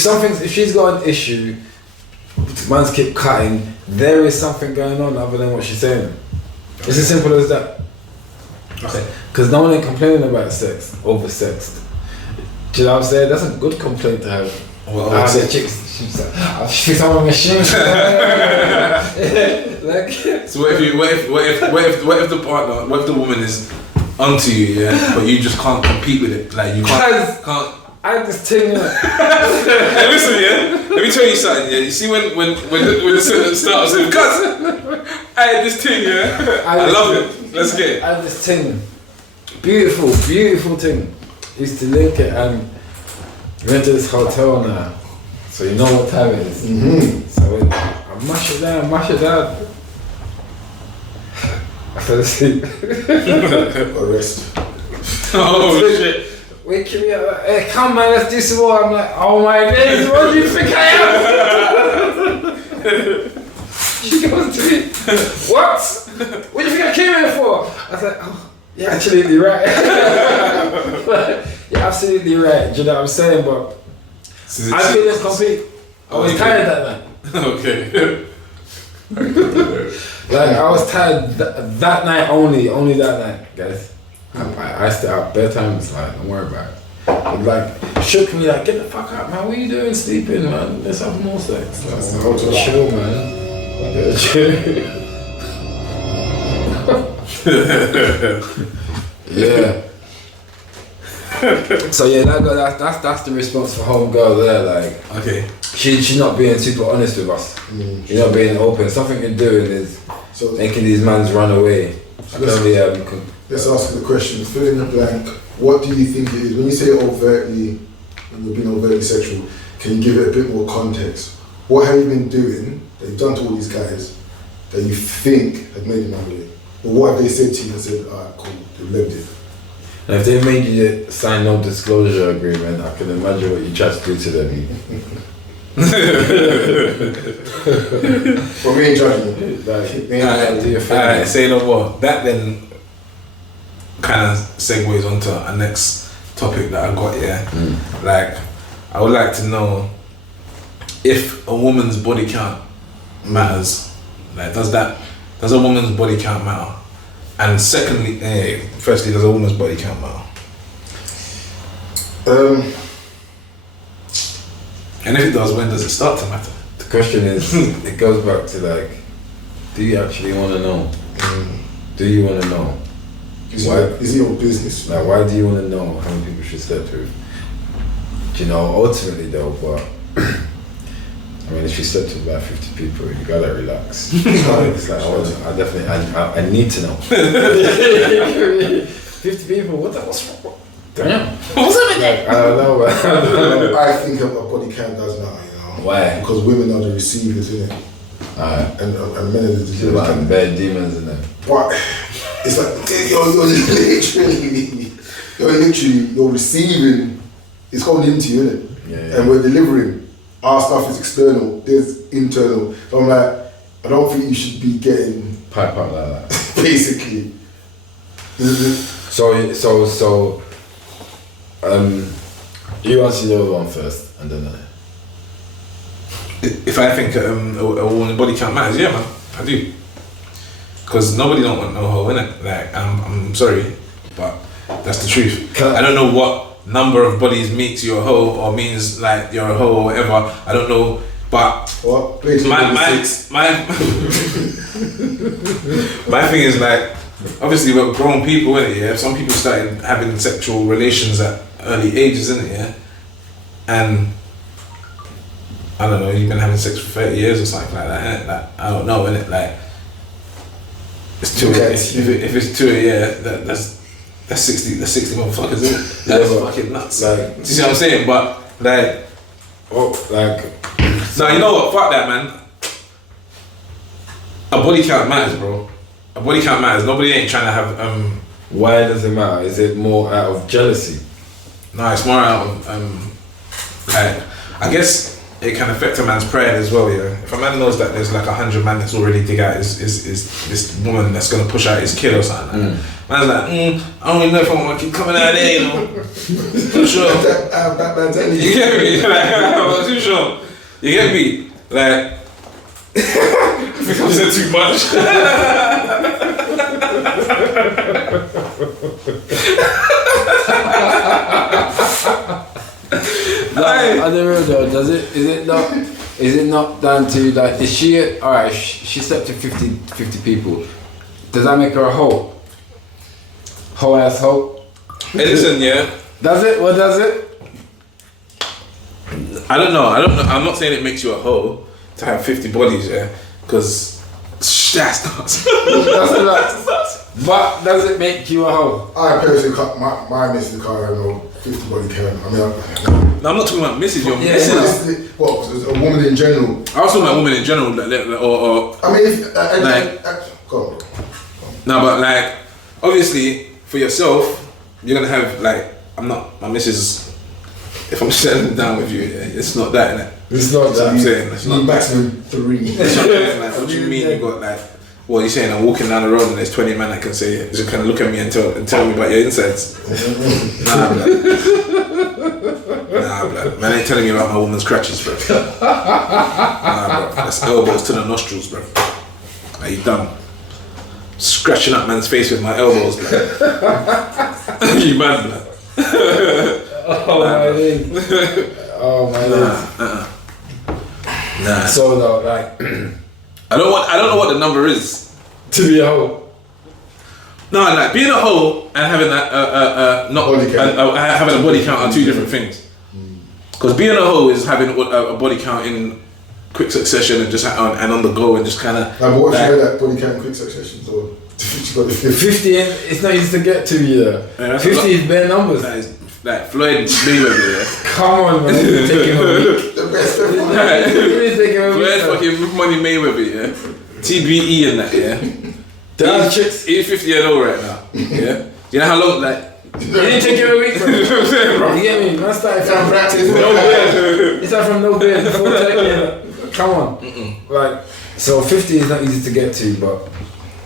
she's got an issue, man's keep cutting, there is something going on other than what she's saying. It's as simple as that. Okay. Because no one ain't complaining about sex, over-sexed. Do you know what I'm saying? That's a good complaint to have. Well, the chicks, she's like, I'm a machine. like. So what if the partner, what if the woman is onto you, yeah, but you just can't compete with it, like you can't. I had this thing. Hey, listen, yeah. Let me tell you something, yeah. You see when the sentence starts with, "Cuz, I had this thing, yeah. I love it. Let's get it." I had this thing, beautiful thing. Used to link it and we went to this hotel now, so you know what time it is. So I mash it down. I fell asleep. Arrest. Oh shit. Waking me up, hey, come man, let's do some more. I'm like, oh my days, what do you think I am? She goes to me, what? What do you think I came here for? I was like, oh, you're absolutely right. You're absolutely right, do you know what I'm saying? But I couldn't compete. I was tired that night. Okay. Like, I was tired that night only that night, guys. I stayed out bedtime, it's like, don't worry about it. It like shook me like, get the fuck up, man. What are you doing sleeping, man? Let's have more sex. Like, chill, man. Chill. Yeah. So yeah, that's the response for homegirl there. Like, Okay. she's not being super honest with us. You're not being open. Something you're doing is making these mans run away. Let's ask you the question, fill in the blank. What do you think it is? When you say overtly, when you're being overtly sexual, can you give it a bit more context? What have you been doing that you've done to all these guys that you think have made them angry? Or what have they said to you and said, alright, cool, they've lived it? And if they made you sign no disclosure agreement, I can imagine what you tried to do to them. But we ain't judging you. Alright, say no more. That then kind of segues onto our next topic that I got, yeah. Like, I would like to know if a woman's body count matters. Like, does a woman's body count matter? And secondly, firstly, does a woman's body count matter? And if it does, when does it start to matter? The question is, it goes back to like, do you actually want to know? Do you want to know? Is it your business? Like, why do you want to know how many people she slept with? Do you know, ultimately though, but I mean, if she slept with about 50 people, you gotta relax. It's like, I need to know. 50 people, what's wrong? Damn. What's up with that? I don't know. I think a body count does matter, you know. Why? Because women are the receivers, innit? And men are the deliverers. Like bad demons in there. But it's like, you're receiving, it's coming into you, innit? Yeah. And we're delivering. Our stuff is external, there's internal. So I'm like, I don't think you should be getting pipe out like that. Basically. So you answer the other one first, and then if I think a woman's body count matters, yeah, man, I do. Because nobody don't want no hoe, innit? Like, I'm sorry, but that's the truth. I don't know what number of bodies makes you a hoe or means like you're a hoe or whatever. I don't know, but what? My thing is like, obviously we're grown people, innit? Yeah, some people started having sexual relations at early ages, innit? Yeah, and I don't know, you've been having sex for 30 years or something like that, innit? Like, I don't know, innit? Like, it's 2 years. If it's 2 a year, that's 60 motherfuckers, isn't it? That's fucking nuts. Like, do you see what I'm saying? But like, no, you know what? Fuck that, man. A body count matters, bro. A body count matters. Nobody ain't trying to have Why does it matter? Is it more out of jealousy? No, it's more out of like, I guess it can affect a man's pride as well, yeah. If a man knows that there's like 100 men that's already dig out is this woman that's gonna push out his kid or something like that. Man's like, I don't even know if I want my kid coming out of there, you know. For sure. That man's energy. You get me? Like, I'm too sure. You get me? Like, I think I've said too much. I don't know though, is it not is it not down to like, is she, alright, she slept with 50 people. Does that make her a hoe? Hoe ass hoe? Hey, listen, yeah. Does it? What does it? I don't know. I'm not saying it makes you a hoe to have 50 bodies, yeah. Because that's nuts. That's nuts. But does it make you a hoe? I personally can't, my missus can't have no 50 body count. I mean, No, I'm not talking about misses. Your Yeah, misses. Well, a woman in general. I was talking about women in general, or I mean, if go on. no, but like obviously for yourself, you're gonna have like my missus. If I'm settling down with you, it's not that, innit? It's not That's what I'm saying. It's not maximum 3. That's what I'm saying. Like, what do you mean you got like? What are you saying? I'm walking down the road and there's 20 men that can say, just kind of look at me and tell me about your insides. Nah, blood. Nah, blood. Man ain't telling me about my woman's crutches, bro. Nah, bro. That's elbows to the nostrils, bro. Are you dumb? Scratching up man's face with my elbows, blood. You mad, blood? Oh my days. Oh my days. Nah. So though, like, I don't know what the number is. to be a hoe. No, like being a hoe and having that having a body count are two different things. Because being a hoe is having a body count in quick succession and just and on the go and just kind of. Now, but what if you had that body count in quick succession? So you got the 50, it's not easy to get to either. Yeah, 50 is bare numbers. That is like Floyd Mayweather. Yeah. Come on, man. It's taking a week. the best of It's taking a Floyd week. fucking Money Mayweather, yeah. TBE and that, yeah. Damn chicks. He's 50 years old right now. Yeah. You know how long like. It didn't take him a week, bro. You get me? Man started from practice. no beard. He started from no beard before taking. Come on. Like, so 50 is not easy to get to, but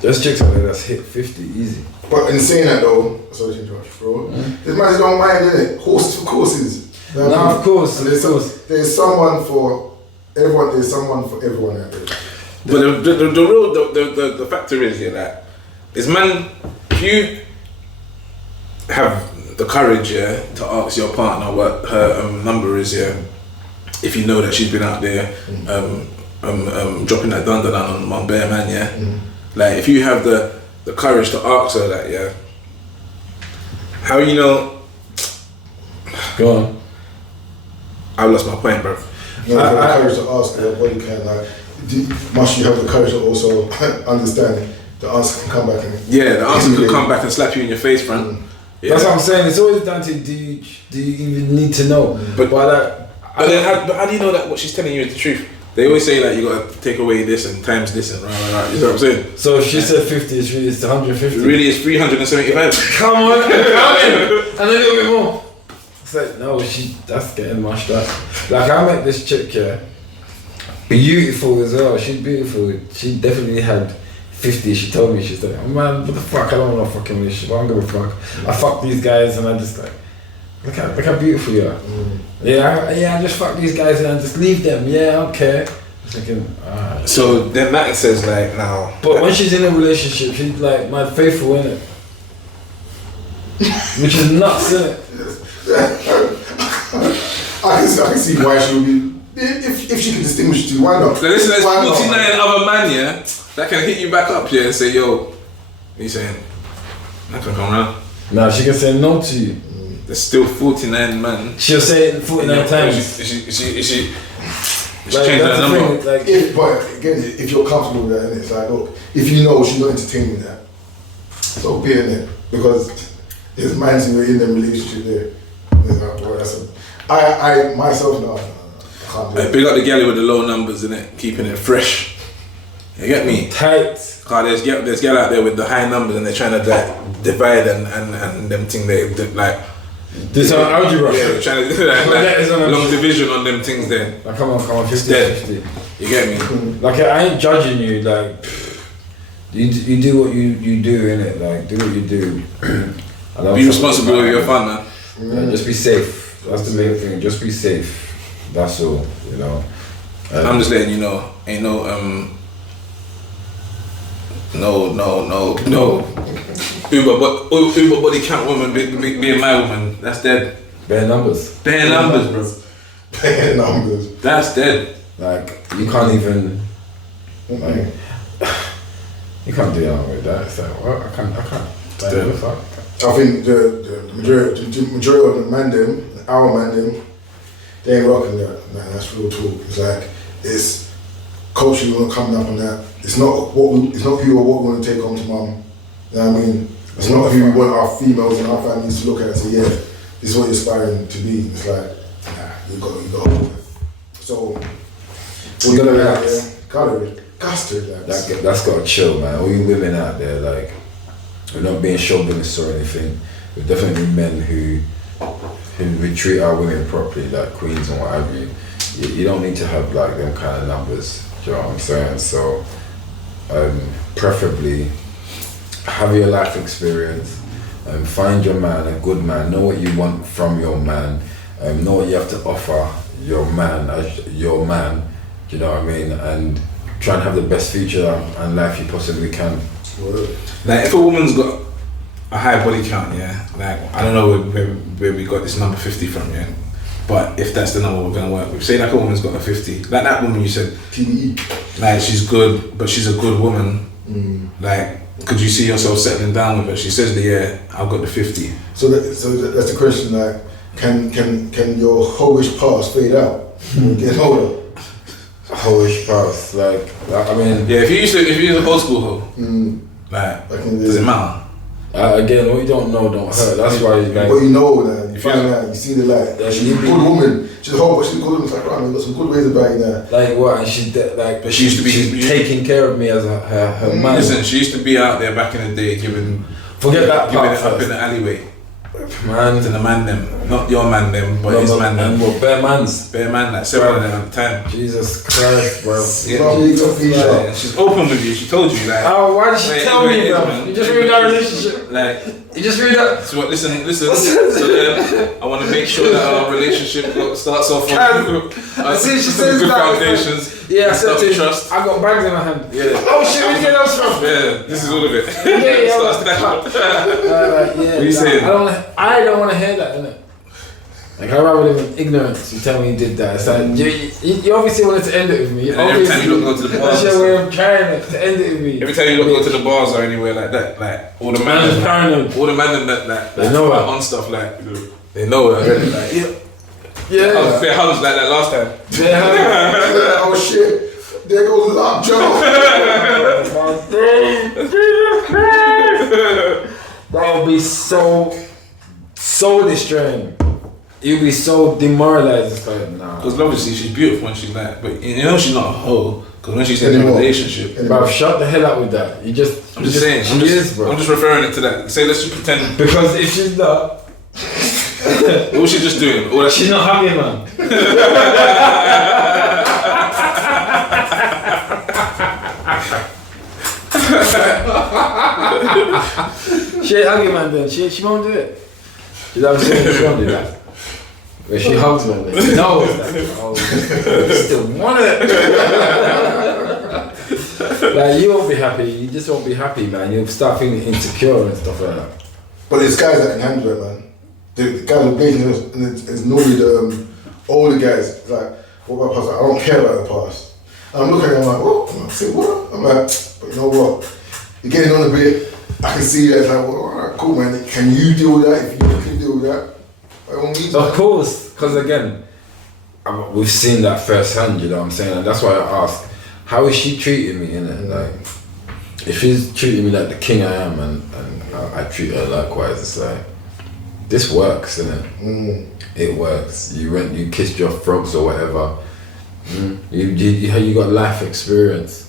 there's chicks out there that's hit 50 easy. But in saying that though, sorry to interrupt, bro. This man's don't mind, innit? Horses for courses. No, of course, And of course. there's someone for everyone. There's someone for everyone out there. But the factor is, yeah, that is, man, if you have the courage, yeah, to ask your partner what her number is, yeah, if you know that she's been out there dropping that dun on bare man, yeah, like if you have the courage to ask her that, yeah, how you know? Go on. I lost my point, bro. You know, the courage to ask her what you can, like, must you have the courage to also understand the answer can come back and The answer could come back and slap you in your face, friend. Yeah. That's what I'm saying. It's always down to do you even need to know? But then how do you know that what she's telling you is the truth? They always say like you gotta take away this and times this and right. You know what I'm saying? So if she said 50, it's 150. Really, it's 375. Come on, and a little bit more. It's like no, that's getting mashed up. Like I met this chick here, beautiful as well. She's beautiful. She definitely had 50. She told me, she's like, oh man, what the fuck? I don't want no fucking relationship. I don't give a fuck. I fuck these guys and I just like, look how beautiful you are. Yeah, I just fuck these guys and I just leave them. Yeah, okay. Thinking, alright. So then that says like now. But when she's in a relationship, she's like my faithful, innit? Which is nuts, innit? I can see why she would be. If she can distinguish the two, why not? So listen, there's Why not? 49 other man, yeah, that can hit you back up, yeah, and say, yo, what are you saying? I can come around. Nah, she can say no to you. There's still 49 man. She'll say it 49 times. Is she Like, changing that's that the number? thing, like, But again, if you're comfortable with that, and it's like, look, if you know she's not entertaining that, so be in it, because there's minds who are in the relationship there. It's like, well, I myself, no, I can't do it. Big up the galley with the low numbers, innit? Keeping it fresh. You get me? tight. Cause there's girl out there with the high numbers and they're trying to like divide and them thing they like. This on algebra. Yeah, they're trying to do That is on like long algebra. division on them things there. Like, come on, 50, dead. 50. You get me? Like, I ain't judging you, like, you do what you do, innit? Like, do what you do. Be responsible with your fun, man. Yeah, just be safe. That's the main thing. Just be safe. That's all, you know. I'm just letting you know, ain't no Uber body count woman being my woman. That's dead. Bare numbers. Bare numbers, bro. Bare numbers. That's dead. Like you can't even like you can't do that with that. It's like what? I can't. Like, what the fuck? I think the majority of the man them, our man them, they ain't rocking that, man. That's real talk. It's like it's culturally we're not coming up on that. It's not who or what we want to take home to mum. You know what I mean? It's not who we want our females and our families to look at and say, yeah, this is what you're aspiring to be. It's like, nah, you got. So, you gotta relax. That's got to chill, man. All you women out there, like, we're not being chauvinists or anything. We're definitely men who treat our women properly, like queens and what have you. You don't need to have like them kind of numbers. Do you know what I'm saying? So, preferably have your life experience. Find your man, a good man. Know what you want from your man. Know what you have to offer your man as your man. Do you know what I mean? And try and have the best future and life you possibly can. Like if a woman's got a high body count, yeah, like I don't know where we got this number 50 from, yeah, but if that's the number we're gonna work with, say like a woman's got a 50, like that woman you said, TDE, like she's good, but she's a good woman. Like, could you see yourself settling down with her? She says that, yeah, I've got the 50. So that's the question. Like, can your hoish past fade out when you get older? Hoish past, like I mean, yeah. If you use an old school hoe, like, does it matter? Again, what you don't know don't hurt. That's why. Like, but you know that you find out, you see the light. She's a good woman. She's a whole, but she's a good woman. It's like, right, man, got some good ways about you there. Like what? And she's like, but she used to be she's taking care of me as her man. Listen, she used to be out there back in the day giving. Forget that giving part it up in the alleyway. Man, to the man them, not your man them, but his man them. And what, bare man, like several of them at the time. Jesus Christ, bro. Yeah, she's open with you. She told you like. Oh, why did she tell me, bro? You just ruined our relationship. Like, you just ruined that. So what? Listen. So then, I want to make sure that our relationship starts off on good foundations. Yeah, I said to trust. I got bags in my hand. Yeah. Oh shit, where did you get those from? Yeah, this is all of it. Yeah. What are you saying? I don't want to hear that, innit? Like, I'd rather live in ignorance. You tell me you did that. It's like, you obviously wanted to end it with me. Every time you go to the bars. That's your way of trying it, to end it with me. Every time you go to the bars or anywhere like that, like, all the men that they know on stuff, like, they know it already. Like, yeah. I was fair hugs like that last time. Oh shit, there goes Lockjaw. That would be so destroying. You'd be so demoralized. It's like, nah. Because obviously she's beautiful when she's like, but you know she's not a hoe. Because when she's in a relationship, bro, shut the hell up with that. I'm just saying. I'm just referring it to that. Say, let's just pretend. Because if she's not, what was she just doing? She's not happy, man. She ain't hungry, man. Then she won't do it. You know what I'm saying? She won't do that. Where she hugs me, then she knows that. Oh, you still want it. Like, you won't be happy. You just won't be happy, man. You'll start feeling insecure and stuff like that. But there's guys that can handle it, man. The guys with business, and it's normally the older guys. It's like, what about past? I don't care about the past. And I'm looking at it, I'm like, what? I'm like, say what? I'm like, but you know what? You're getting on a bit. I can see that. It's like, well, alright, cool, man. Can you deal with that? If you can deal with that, by all means. Of course, because again, we've seen that firsthand. You know what I'm saying? And that's why I asked, how is she treating me? Innit? Like, if she's treating me like the king I am, and I treat her likewise, it's like, this works, innit? It works. You kissed your frogs or whatever. You got life experience.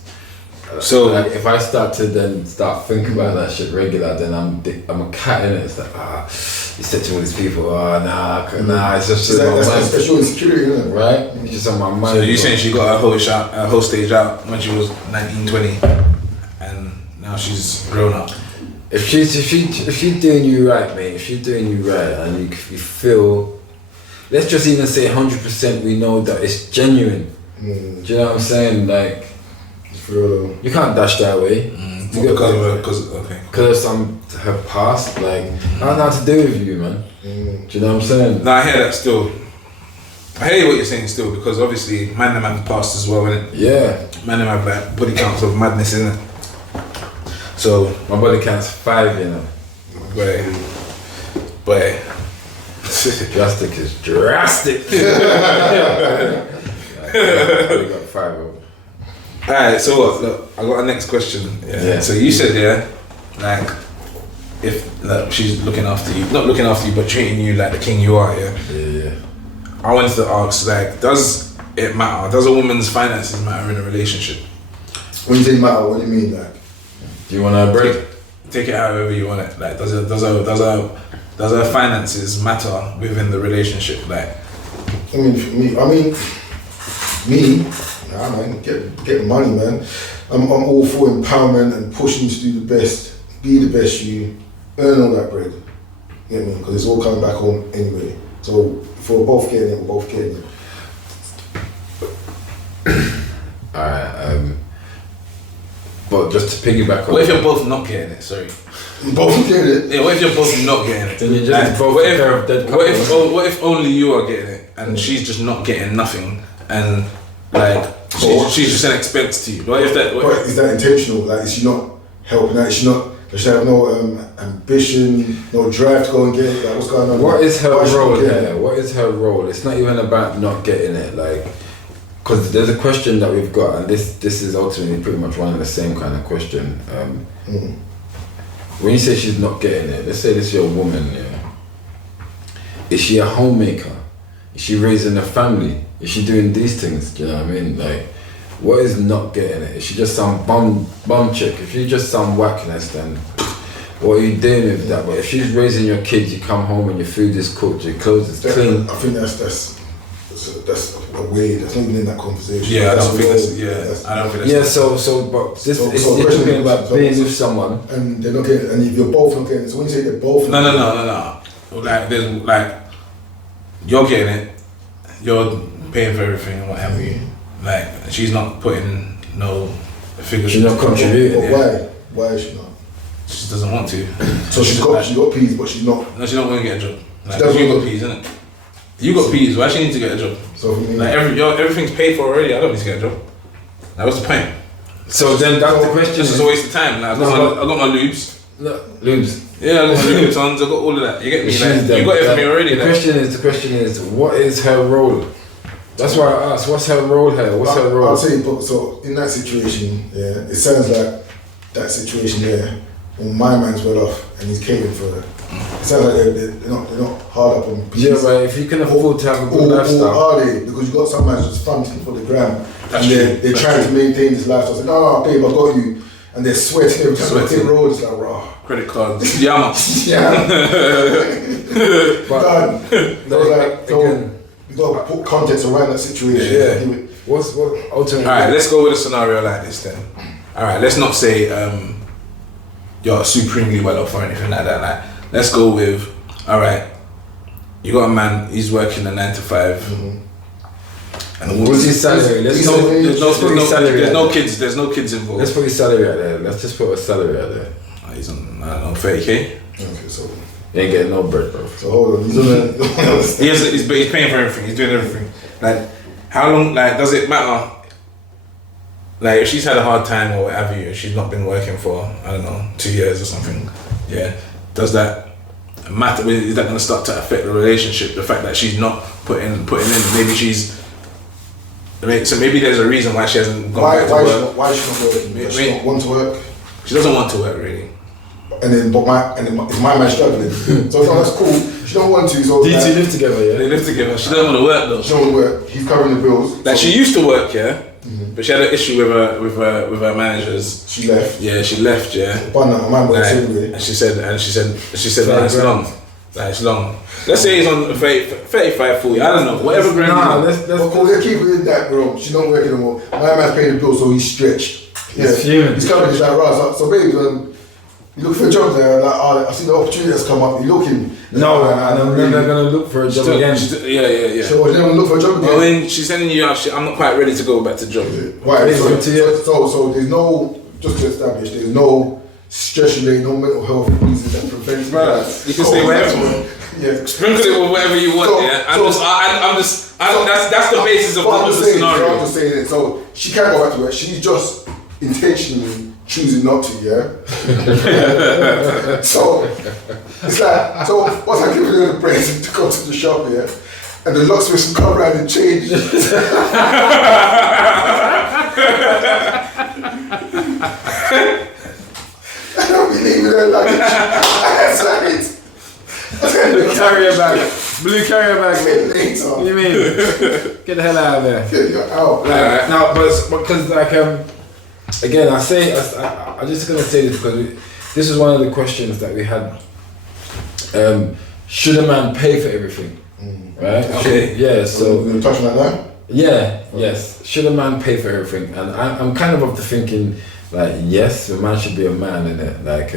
So like, if I start thinking about that shit regular, then I'm a cat in it. It's like, you said to all these people, nah, it's just that's your insecurity, isn't it? Right? It's just on my mind. So you saying she got her whole stage out when she was 19, 20, and now she's grown up. If she's doing you right, mate, if she's doing you right, and you feel, let's just even say 100%, we know that it's genuine. Do you know what I'm saying? Like, you can't dash that away. Because of her past, like, I don't know how to do with you, man. Do you know what I'm saying? No, I hear that still. I hear what you're saying still, because obviously man them have passed as well, innit? Yeah. Man them have like body counts of madness, innit? So My body count's 5, you know. but Drastic is drastic. I got 5 of them. alright, so what? Look, I got a next question. Yeah. So you said like if she's looking after you, not looking after you, but treating you like the king you are, yeah. Yeah. I wanted to ask, like, does it matter? Does a woman's finances matter in a relationship? When you say matter, what do you mean? Like, Do you want a break? Take it however you want it. Like, does her finances matter within the relationship? Like, I mean, for me, nah, man, get money, man. I'm all for empowerment and pushing to do the best, be the best you, earn all that bread. You know what I mean? Because it's all coming back home anyway. So if we're both getting it, we're both getting it. Alright, but just to piggyback on. what if you're both not getting it? Sorry. Both getting it. Yeah, what if you're both not getting it? Then you're just Like, both what a pair of dead what if couples. what if only you are getting it and she's just not getting nothing, and like she's just an expense to you? What if that? But is that intentional? Like, is she not helping out? Is she not? Does she have no ambition, no drive to go and get it? Like, what's going on? What is her Why is she not role getting here? it? What is her role? It's not even about not getting it, like, because there's a question that we've got, and this is ultimately pretty much one and the same kind of question. When you say she's not getting it, let's say this is your woman, yeah. Is she a homemaker? Is she raising a family? Is she doing these things? Do you know what I mean? Like, what is not getting it? Is she just some bum chick? If you're just some whackness, then what are you doing with that? But if she's raising your kids, you come home and your food is cooked, your clothes is clean. I think that's a way. That's not even in that conversation. Yeah, I That's don't think real. that's. Yeah, I don't think that's. Yeah, but this So- is so you're question talking is- about so- being with someone. And they're not getting. And if you're both not getting, so when you say they're both. No. Like, there's like, you're getting it, you're paying for everything and what have you. Like, she's not putting no figures. She's not contributing. But Yeah. why is she not? She doesn't want to. So she's got peas, but she's not. No, she's not going to get a job. Like, doesn't you got want- peas, innit? You got peas. Why she need to get a job? So for me, Like, everything's paid for already. I don't need to get a job. Like, what's the point? So then that's the question. This is a waste of time. Like, I got my lubes. No, lubes. Yeah, I got my Louis Vuittons. I got all of that. You get me? She's Like, you them. got it for me already. The Like. question is, what is her role? That's why I asked, what's her role here? What's her role? I'll say, but so in that situation, yeah, it sounds like that situation there. Well, my man's well off and he's catering for her. It sounds like they're not hard up on peas. Yeah, but if you can afford to have a good Or lifestyle. are they? Because you got some man just fanting for the gram, That's and they're true. trying to maintain this lifestyle. So, no, babe, I got you, and they're sweating every time they Sweating. take road. It's like, raw. Credit cards. Yeah, man. Yeah, But done. So, like, so again, you got to put context around that situation. Yeah. Give it- what ultimately? Alright, let's go with a scenario like this then. Alright, let's not say you're supremely well off or anything like that. Like, let's go with, alright, you got a man, he's working a 9 to 5. And the What's woman's- his salary? Let's He's put no- his salary there's out no there. kids, there's no kids involved. Let's put his salary out there. Let's just put a salary out there. He's on, I don't know, 30k. Okay, so You ain't getting no bread, bro. hold on. He's on a, But he's paying for everything. He's doing everything. Like, how long? Like, does it matter? Like, if she's had a hard time or what have you, she's not been working for, I don't know, 2 years or something. Yeah. Does that matter? Is that going to start to affect the relationship? The fact that she's not putting in. Maybe she's. So maybe there's a reason why she hasn't gone back to work. why is she not working? Does she not want to work? She doesn't want to work really. And then it's my man struggling. So no, that's cool. She don't want to. So Do you like, two live together, They yeah? live together. She doesn't want to work though. she don't want to work. He's covering the bills. Like, so she used to work, yeah, but she had an issue with her managers. she left. Yeah, she left. Yeah. But no, my man works Like, anyway. and she said, oh, it's long. Like, it's long. Let's say he's on 35, 40, I don't know, whatever grand. Nah, he's on. let's But cool, let's keep it in that, bro. She's not working anymore. My man's paying the bills, so he's stretched. He's fuming. He's coming. He's like, right. So babe, you look for a job there. Like, I see the opportunity that's come up. You looking? No, I'm never gonna look for a job again. Yeah. So you're never look for a job again. Well, when she's sending you out, I'm not quite ready to go back to job. Right, It's good to you. so there's no, just to establish, there's no stress related, no mental health reasons that prevent Brother, you can say whatever. Yeah. Sprinkle it with whatever you want, So- yeah. I'm That's the basis of What I'm the saying, scenario. I'm just saying it. So she can't go back to work. She's just intentionally choosing not to, yeah? So it's like, so once I give her the brains to go to the shop, yeah? And the locksmith come around and change. I don't believe in her luggage. That's right. Blue carrier bag. Later. What do you mean? Get the hell out of there. Yeah, you're out. Like, no, but because like again, I'm just gonna say this because this is one of the questions that we had. Should a man pay for everything? Right? Okay. Yeah. So we're gonna touch on that now. yeah. Yes. Should a man pay for everything? And I'm kind of the thinking. Like yes, a man should be a man in it. Like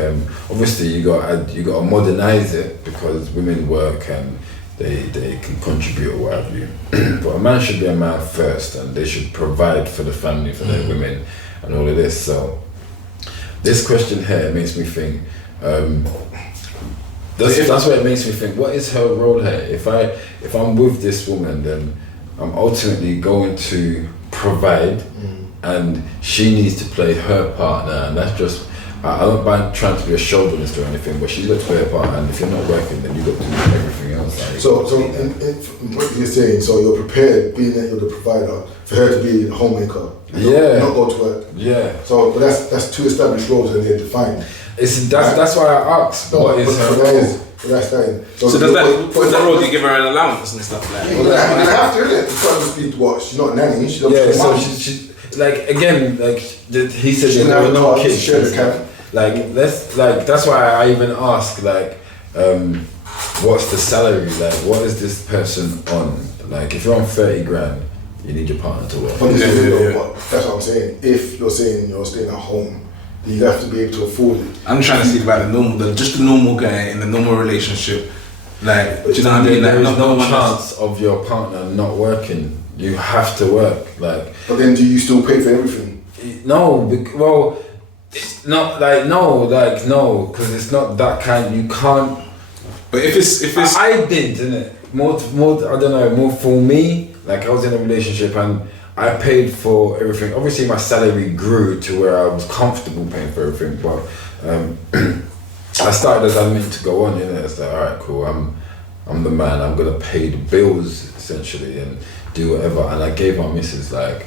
obviously you got to modernize it because women work and they can contribute or what have you. But a man should be a man first, and they should provide for the family, for their women, and all of this. So this question here makes me think. That's what it makes me think. What is her role here? If I'm with this woman, then I'm ultimately going to provide. And she needs to play her part now, and that's just, I don't mind trying to be a chauvinist or anything, but she's got to play her part, and if you're not working, then you've got to do everything else. Like, So in what you're saying, so you're prepared, being that you're the provider, for her to be a homemaker, not go to work. Yeah. So, but that's two established roles and they're defined. That's why I asked, what is her role? But that's that. So does that role, do you give her an allowance and stuff like You have to, innit? You can't just be what? She's not a nanny. She's Yeah, so she like again, like he said, She there were no have a kids. share the camp. Like that's why I even ask like, what's the salary? Like, what is this person on? Like, if you're on 30 grand, you need your partner to work. But this is it though, but that's what I'm saying. If you're saying you're staying at home, you have to be able to afford it. I'm trying to speak about the normal guy in the normal relationship. Like, do you know what I mean? There Like, is no chance of your partner not working. You have to work. Like, but then do you still pay for everything? no, well, it's not like no, because it's not that kind. You can't. but if it's I did, didn't it? More. I don't know. More for me. Like I was in a relationship and I paid for everything. Obviously, my salary grew to where I was comfortable paying for everything. But I started as I meant to go on. You know, it's like, all right, cool. I'm the man. I'm gonna pay the bills essentially and do whatever. And I gave my missus like,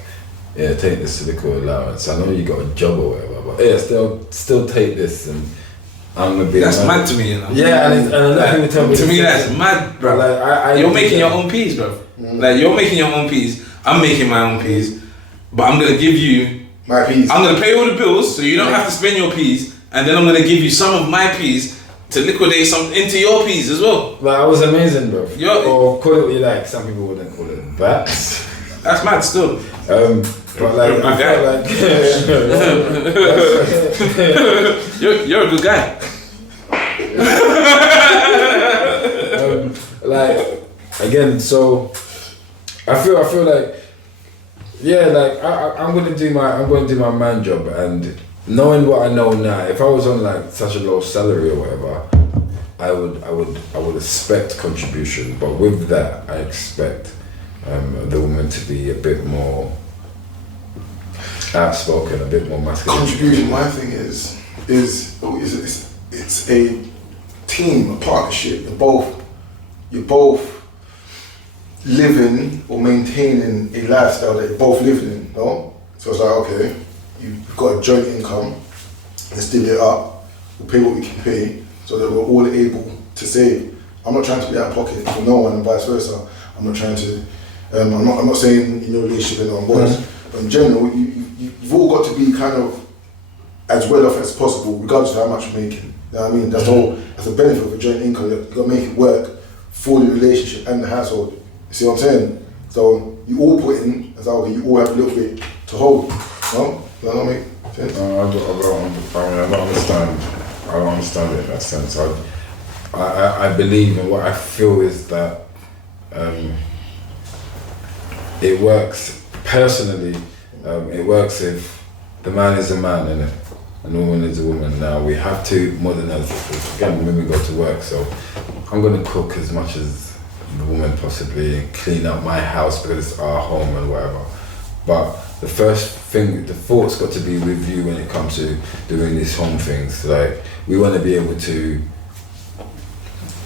yeah, take this silicone allowance. I know you got a job or whatever, but yeah, still take this and. I'm gonna be. that's mad to me, you know. Yeah, and a lot of people tell me. To me, that's mad, bro. Like, you're making your own peas, bro. Like you're making your own peas. I'm making my own peas, but I'm gonna give you my peas. I'm gonna pay all the bills, so you don't have to spend your peas, and then I'm gonna give you some of my peas to liquidate some into your peas as well. But I was amazing, bro. Or call it what you like. Some people wouldn't call it that. That's mad still. But like, I felt like you're a good guy. Like again, so I feel like yeah, like I'm gonna do my man job, and knowing what I know now, if I was on like such a low salary or whatever, I would expect contribution, but with that I expect the woman to be a bit more outspoken, a bit more masculine. Contribution. My thing is it's a team, a partnership. You're both living or maintaining a lifestyle that you're both living in, no? So it's like, okay, you've got a joint income, let's divvy it up, we'll pay what we can pay so that we're all able to save. I'm not trying to be out of pocket for no one and vice versa. I'm not trying to, I'm not saying in your relationship and on boys, but in general, you've all got to be kind of as well off as possible, regardless of how much you're making. You know what I mean? That's the benefit of a joint income. You've got to make it work for the relationship and the household. You see what I'm saying? So you all put in, as okay, you all have a little bit to hold. No? Does that not make sense? I don't understand. I don't understand it in that sense. I believe, and what I feel is that it works personally. It works if the man is a man, innit? And the woman is a woman. Now we have to modernize it because again, women go to work, so I'm gonna cook as much as the woman possibly clean up my house because it's our home and whatever. But the first thing, the thought's got to be with you when it comes to doing these home things. Like, we want to be able to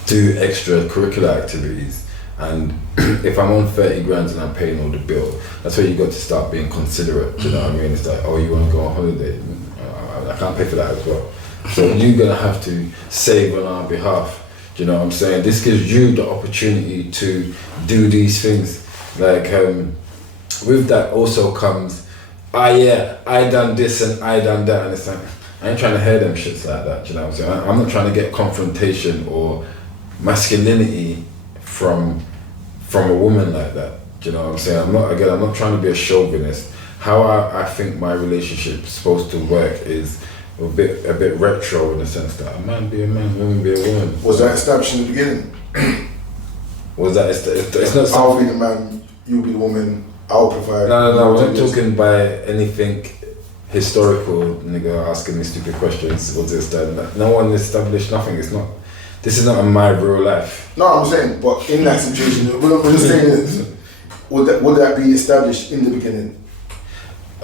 do extracurricular activities, and if I'm on 30 grand and I'm paying all the bill, that's where you got to start being considerate. Do you know what I mean? It's like, oh, you want to go on holiday? I can't pay for that as well. So you're gonna have to save on our behalf. Do you know what I'm saying? This gives you the opportunity to do these things. Like, with that also comes, yeah, I done this and I done that, and it's like, I ain't trying to hear them shits like that. Do you know what I'm saying? I'm not trying to get confrontation or masculinity from a woman like that. Do you know what I'm saying? I'm not trying to be a chauvinist. How I think my relationship is supposed to work is a bit retro in the sense that a man be a man, woman be a woman. Was that established in the beginning? Was that it's not I'll be something. the man, you'll be the woman, I'll provide. No, we're not talking by anything historical, nigga, asking me stupid questions. Was this that? No one established nothing. It's not. This is not in my real life. No, I'm saying, but in that situation, we're just saying this, would that be established in the beginning?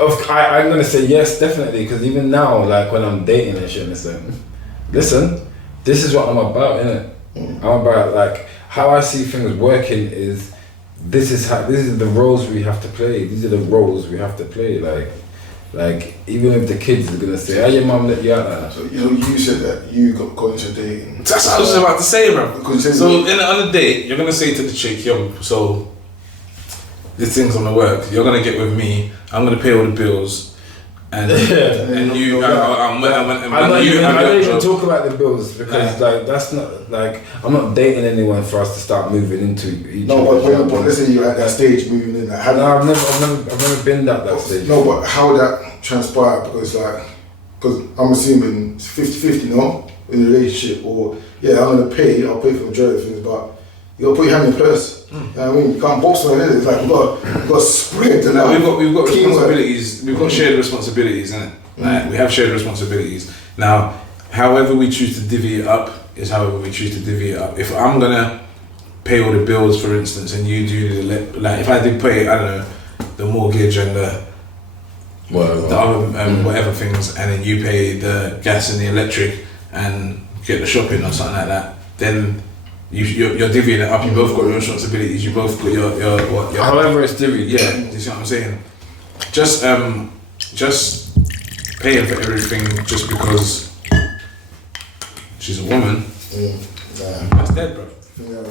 I'm gonna say yes, definitely, because even now, like when I'm dating and shit, it's like, listen, this is what I'm about, innit? I'm about, like, how I see things working is, this is the roles we have to play. These are the roles we have to play. Like even if the kids are gonna say, "How your mum let you out like that?" So you said that you got into dating. That's what I was about to say, bro. Because you said So on a date, you're gonna say to the chick, "Yo, so this thing's gonna work. You're gonna get with me. I'm gonna pay all the bills, and you, I don't even talk about the bills because like that's not like I'm not dating anyone for us to start moving into each no, other. but let's say you're at that stage moving in. Like, I've never been at that stage. No, but how would that transpire? Because I'm assuming it's 50-50, no, in a relationship, or yeah, I'll pay for the majority of things, but you gotta put your hand in your purse. You know what I mean? You can't box on it. It's like we've got spread. We've got responsibilities. We've got shared responsibilities, innit? Like, we have shared responsibilities. Now, however we choose to divvy it up is however we choose to divvy it up. If I'm gonna pay all the bills, for instance, and you do like if I did pay, I don't know, the mortgage and the other whatever things, and then you pay the gas and the electric and get the shopping or something like that, then you're divvying it up. You both got your responsibilities. You both got your however it's divvied. Yeah, you see what I'm saying? Just paying for everything just because she's a woman. That's dead, bro.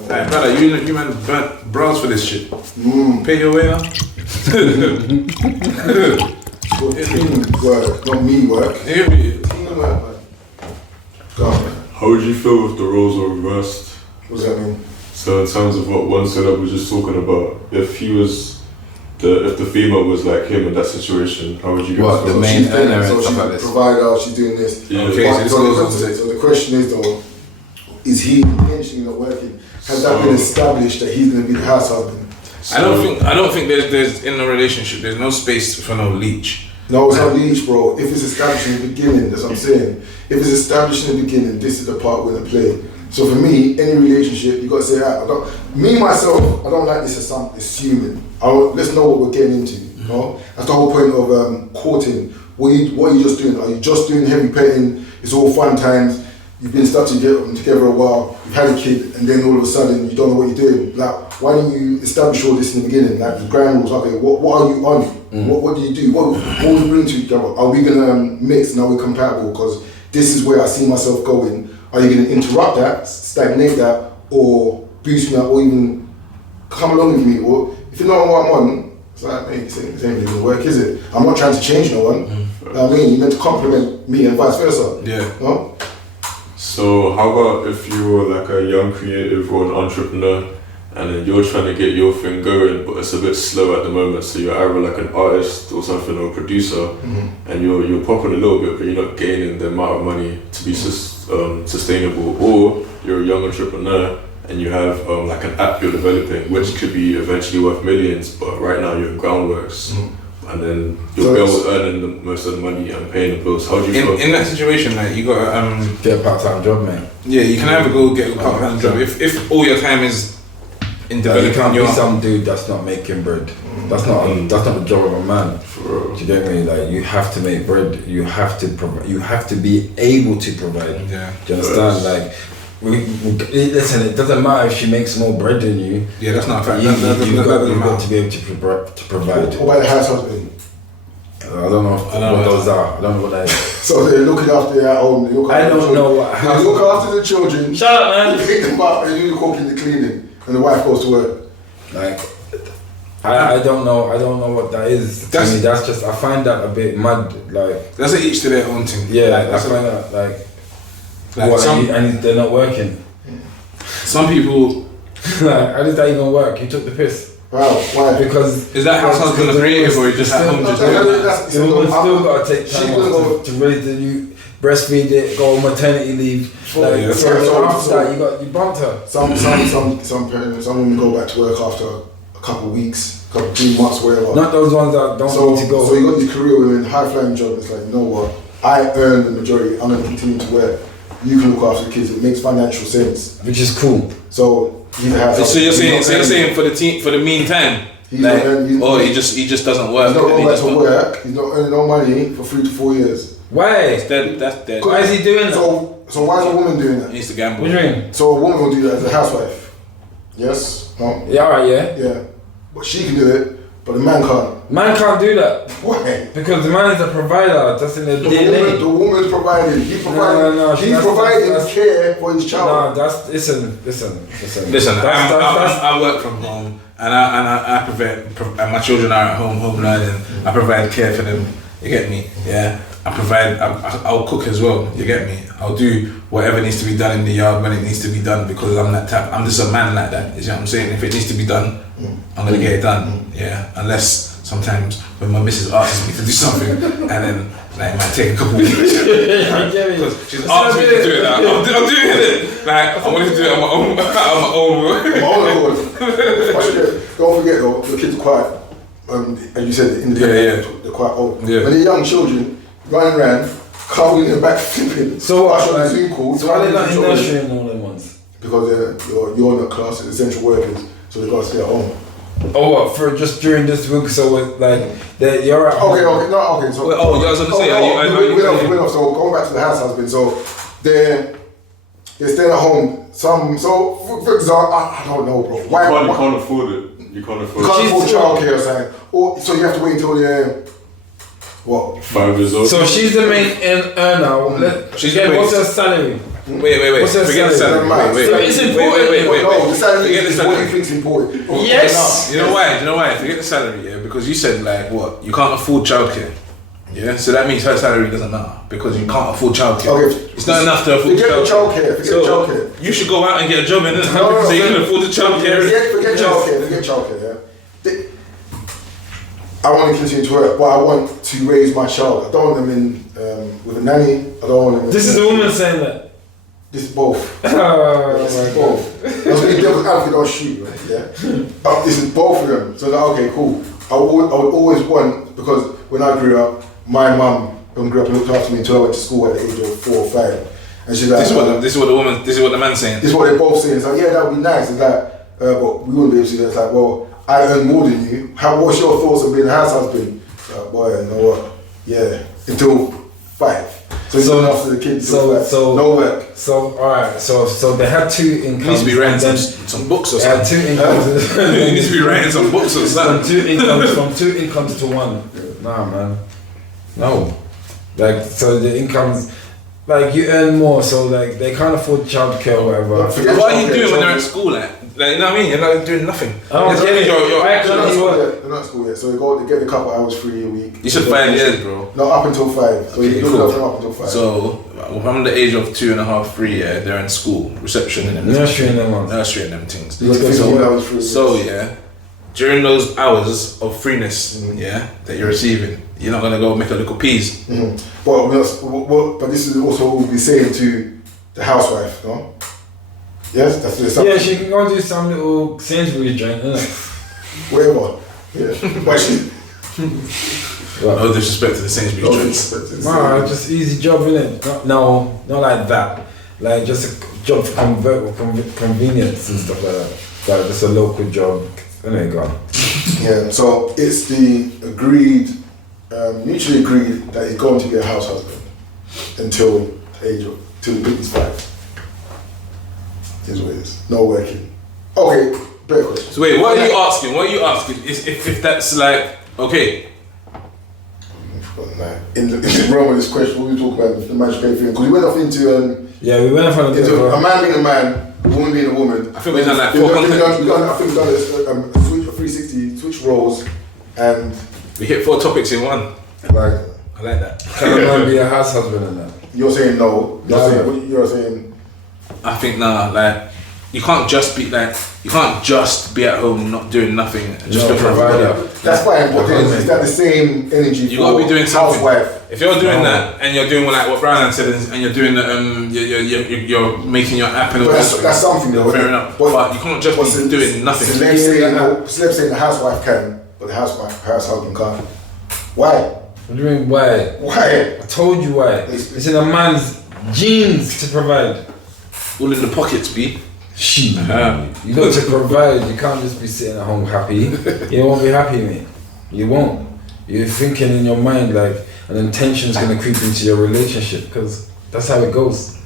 Like, brother, you man burnt bras for this shit. Pay your way now. Teamwork, not me work. Teamwork, man. Go on, man. How would you feel if the roles were reversed? What does that mean? So in terms of what one said I was just talking about, if the female was like him in that situation, how would you guys What, feel? the main She's doing earner it, and so stuff she's like a this? provider, she's doing this. Yeah. Okay, so this goes on to So the question is though, is he intentionally not working? Has that been established that he's going to be the house husband? I don't think there's in a relationship there's no space for no leech. No, it's not leech, bro. If it's established in the beginning, that's what I'm saying. If it's established in the beginning, this is the part we're going to play. So for me, any relationship, you got to say, I don't like this assuming. Let's know what we're getting into. You know? That's the whole point of courting. What are you just doing? Are you just doing heavy petting? It's all fun times. You've been stuck together a while, you've had a kid, and then all of a sudden you don't know what you're doing. Like, why didn't you establish all this in the beginning? Like the ground rules, okay, what are you on? What do you do? What do we bring to each other? Are we gonna mix and are we compatible? Because this is where I see myself going. Are you gonna interrupt that, stagnate that, or boost me up, or even come along with me? Or if you know what I'm on, it's like, mate, this ain't really gonna work, is it? I'm not trying to change no one. You know what I mean? You're meant to compliment me and vice versa. Yeah. No? So how about if you were like a young creative or an entrepreneur and then you're trying to get your thing going but it's a bit slow at the moment, so you're either like an artist or something or a producer and you're popping a little bit but you're not gaining the amount of money to be sustainable, or you're a young entrepreneur and you have like an app you're developing which could be eventually worth millions but right now you're in groundworks. And then you'll be able to earn most of the money and paying the bills. How do you feel? In that situation, like you got Get a part-time job, man. yeah, you can either go get a part-time job if all your time is in You developing can't your. be some dude that's not making bread. That's not the job of a man. Do you get me? Like you have to make bread. You have to provide. You have to be able to provide. Yeah. Do you understand? Like, listen. It doesn't matter if she makes more bread than you. Yeah, that's not a fact. You've That got to be able to provide. What about the house husband? I don't know what those are. I don't know what that is. So they're looking after their home. They look I after don't the know children. what They house. look after the children. Shut up, man. You pick them up and you do the cooking, the cleaning, and the wife goes to work. Like, I don't know what that is. To me, that's just, I find that a bit mad. Like, That's a each to their own thing. yeah, Like, I that's find that like what, some and they're not working. some people. Like, how does that even work? You took the piss. Wow, why? Because Is that house husband creative or you just at home just doing that? the woman still got to take She time will off to raise the new, breastfeed it, go on maternity leave. Like, Yeah. so after that, you bumped her. Some parents, some women go back to work after a couple of weeks, 3 months, whatever. Not those ones that don't So, need to go. so you got these career women, high flying job. It's like, you know what? I earn the majority. I'm going to continue to work. You can look after the kids. It makes financial sense. Which is cool. So you have. So you're saying for the meantime, He's like, not earning- he just doesn't work. He's not and going he back just to don't- work. He's not earning no money for 3 to 4 years. Why? That's dead. Why is he doing that? So why is a woman doing He that? needs to gamble. What do you mean? So a woman will do that as a housewife. Yes? No? Yeah, alright, yeah. Yeah. But she can do it, but the man can't. Man can't do that. Why? Because the man is a provider. That's in the DNA. The woman's providing. He's providing. No, He's that's- providing that's- care for his No, child. that's listen. Listen, That's- I work from home and I provide, and my children are at home learning. I provide care for them. You get me? Yeah. I provide. I'll cook as well. You get me? I'll do whatever needs to be done in the yard when it needs to be done because I'm that type. I'm just a man like that. You see what I'm saying? If it needs to be done, I'm gonna get it done. Yeah. Unless sometimes when my missus asks me to do something and then like it might take a couple weeks. She's asked me to do it. Like, I'm doing it. Like I wanted to do it on my own. Don't forget though, the kids are quite, as you said, independent. They're quite old. Yeah. When they're young children, running around, carving in the back, flipping. So what? Watch on the Zoom call. So why they not in nursery and all them ones? Because you're not class as essential workers, so they got to stay at home. Oh, what, for just during this week? So like, you're at home. Okay, so. Wait, oh, yeah, I was gonna say, we're off. So going back to the house husband, so they're staying at home. So for example, I don't know, bro. You can't afford it. You can't afford You it. can't afford childcare or something. Or so you have to wait until they're what? 5 years old. So she's the main earner. She's Again, the what's main- her salary? Wait. What's her Forget the salary? salary. Wait. So it's important. Wait. No, the salary Forget the is what salary. you think's important. Yes. You know why? Forget the salary, yeah? Because you said like what? You can't afford childcare. Yeah? So that means her salary doesn't matter because you can't afford childcare. Okay. It's not enough to afford Forget the childcare. Forget So childcare. you should go out and get a job in it. No, so you can afford the childcare. Forget childcare. Forget childcare. Yeah. I want to continue to work, but I want to raise my child. I don't want them in with a nanny. I don't want them. This is the woman saying that. This is both. Oh This my is God. both. Let's be devil's advocate on shoot, right? Yeah. But this is both of them. So like, okay, cool. I would always want, because when I grew up, my mum grew up and looked after me until I went to school at the age of 4 or 5, and she's like, This is what the man's saying. this is what they're both saying. It's like, yeah, that would be nice. It's like, but we wouldn't be able to do that. It's like, well, I earn more than you. What's your thoughts on being a house husband? Boy, you know what? Yeah, until 5. So after the kids, no work. So alright, so they had 2 incomes. He needs to be writing and some books or they had something. 2 incomes. He needs to be writing some books or From something. from 2 incomes to 1. Nah, man. No. Like, so the incomes, like you earn more, so like they can't afford childcare or whatever. Forget What are you childcare, doing when they're at childcare. school? Like, you know what I mean? You're not doing nothing. Oh, It's yeah, only your I They're not actually at school work. yet. They're not at school yet. So they get a couple hours free a week. You said 5 years, bro. No, up until 5. So Okay, you look cool. after them up until 5. So, if I'm the age of 2.5, 3, yeah, they're in school, reception and them Nursery and them ones. nursery and them things. you got 15 hours free. So yeah, during those hours of freeness, yeah, that you're receiving, you're not gonna go make a little peas. But this is also what we'll be saying to the housewife, no? Yes, that's the Yeah, she can go do some little Sainsbury's joint, innit? whatever. Yeah, but she. No disrespect to the Sainsbury's joints. Nah, just easy job, innit? Not like that. Like just a job for convenience and stuff like that. like just a local job. Anyway, go on. Yeah, so it's the agreed, mutually agreed that he's going to be a house husband until the age of, till the baby's 5. Is what it is. No working. Okay, better question. So wait, what are you asking? What are you asking? If that's like, okay. In the realm of this question, what we talk about the marriage pay thing, because we went off into Yeah, we went off on a man being a man, a woman being a woman. I think we've done like I 4 think content. we've done a switch of 360, switch roles, and We hit 4 topics in one. like I like that. Can a man be a house husband and that? you're saying no. No. You're saying I think like you can't just be at home not doing nothing and just No, looking for provider. money. that's fine, but then is that the same energy You for gotta be doing something. housewife? If you're doing No. that and you're doing like what Brian said and you're doing the you're making your app and all But that, that's something though. fair enough. But- But you can't just but be doing nothing. Celebs saying the housewife can, but the house husband can't. Why? What do you mean, why? Why? I told you why. It's in a man's genes to provide. All in the pockets, B. Shit. Uh-huh. You got to provide. You can't just be sitting at home happy. You won't be happy, mate. You won't. You're thinking in your mind like an intention's gonna creep into your relationship because that's how it goes.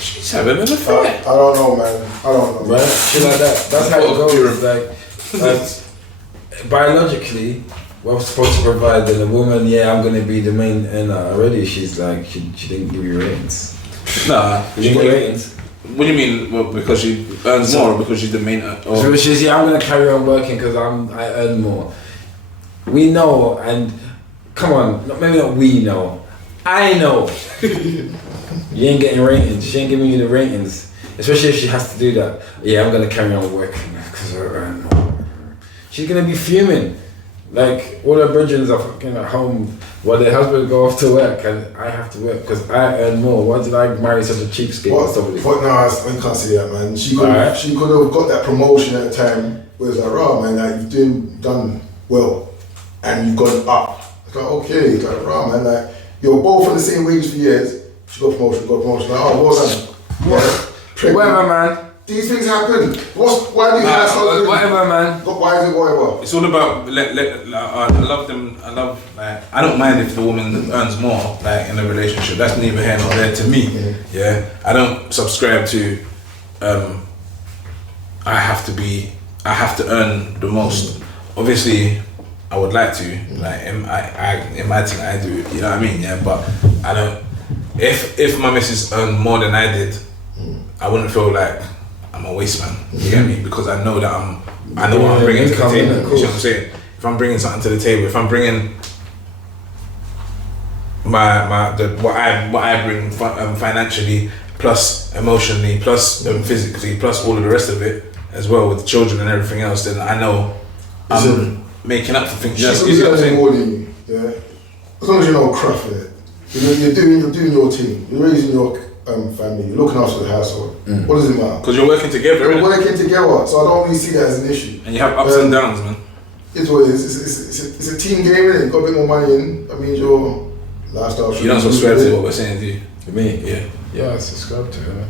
She's having an I affair. don't know, man. I don't know. Right? Shit like that. That's how it goes. Like biologically, we're supposed to provide. And a woman, yeah, I'm gonna be the main earner already. She's like, she didn't give you ratings. Nah. She didn't get ratings. What do you mean? Well, because she earns more, or because she's the main? So she's, yeah, I'm gonna carry on working because I earn more. We know, and come on, maybe not we know. I know. You ain't getting ratings. She ain't giving you the ratings, especially if she has to do that. Yeah, I'm gonna carry on working because I earn more. She's gonna be fuming. Like all her brethren are fucking at home while their husband go off to work and I have to work because I earn more. Why did I marry such a cheapskate or somebody? But no, I can't see that, man. She could have got that promotion at the time where it's like, raw, man, like you've done well and you've gone up. It's like, okay, it's like, raw, man, like you're both on the same wage for years. She got promotion, like, oh, well done. Whatever, man. These things happen. Why do you have whatever, man. Why is it whatever? It's all about I love them. I don't mind if the woman earns more like in a relationship. That's neither here nor there to me. Yeah, I don't subscribe to. I have to earn the most. Obviously, I would like to. Like in my thing, I do. You know what I mean? Yeah, but I don't. If my missus earned more than I did, I wouldn't feel like I'm a waste man. You get me? Because I know that I know what I'm bringing to the table. You know what I'm saying? If I'm bringing something to the table, if I'm bringing what I bring financially, plus emotionally, plus physically, plus all of the rest of it as well with children and everything else, then I know I'm making up for things. She's earning more than you. Yeah. As long as you know craft in it, you're doing your team. You're raising your family. You're looking after the household. What does it matter? Because you're working together. We're working together, so I don't really see that as an issue. And you have ups and downs, man. It's what it is. It's a team game, innit? You've got a bit more money in. That means your lifestyle should You don't subscribe to what we're saying, do you? Me? Yeah. Yeah, I subscribe to it.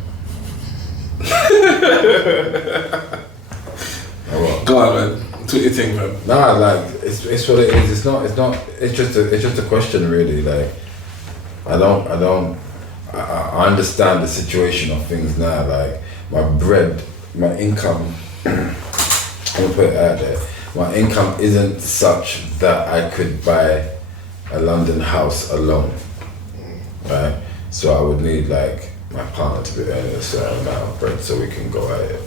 Go on, man. Do your thing, man. Nah, like it's what it is. It's just a question, really. Like I understand the situation of things now. Like my income. I'm gonna put it out there. My income isn't such that I could buy a London house alone, right? So I would need like my partner to be earning a certain amount of bread so we can go at it.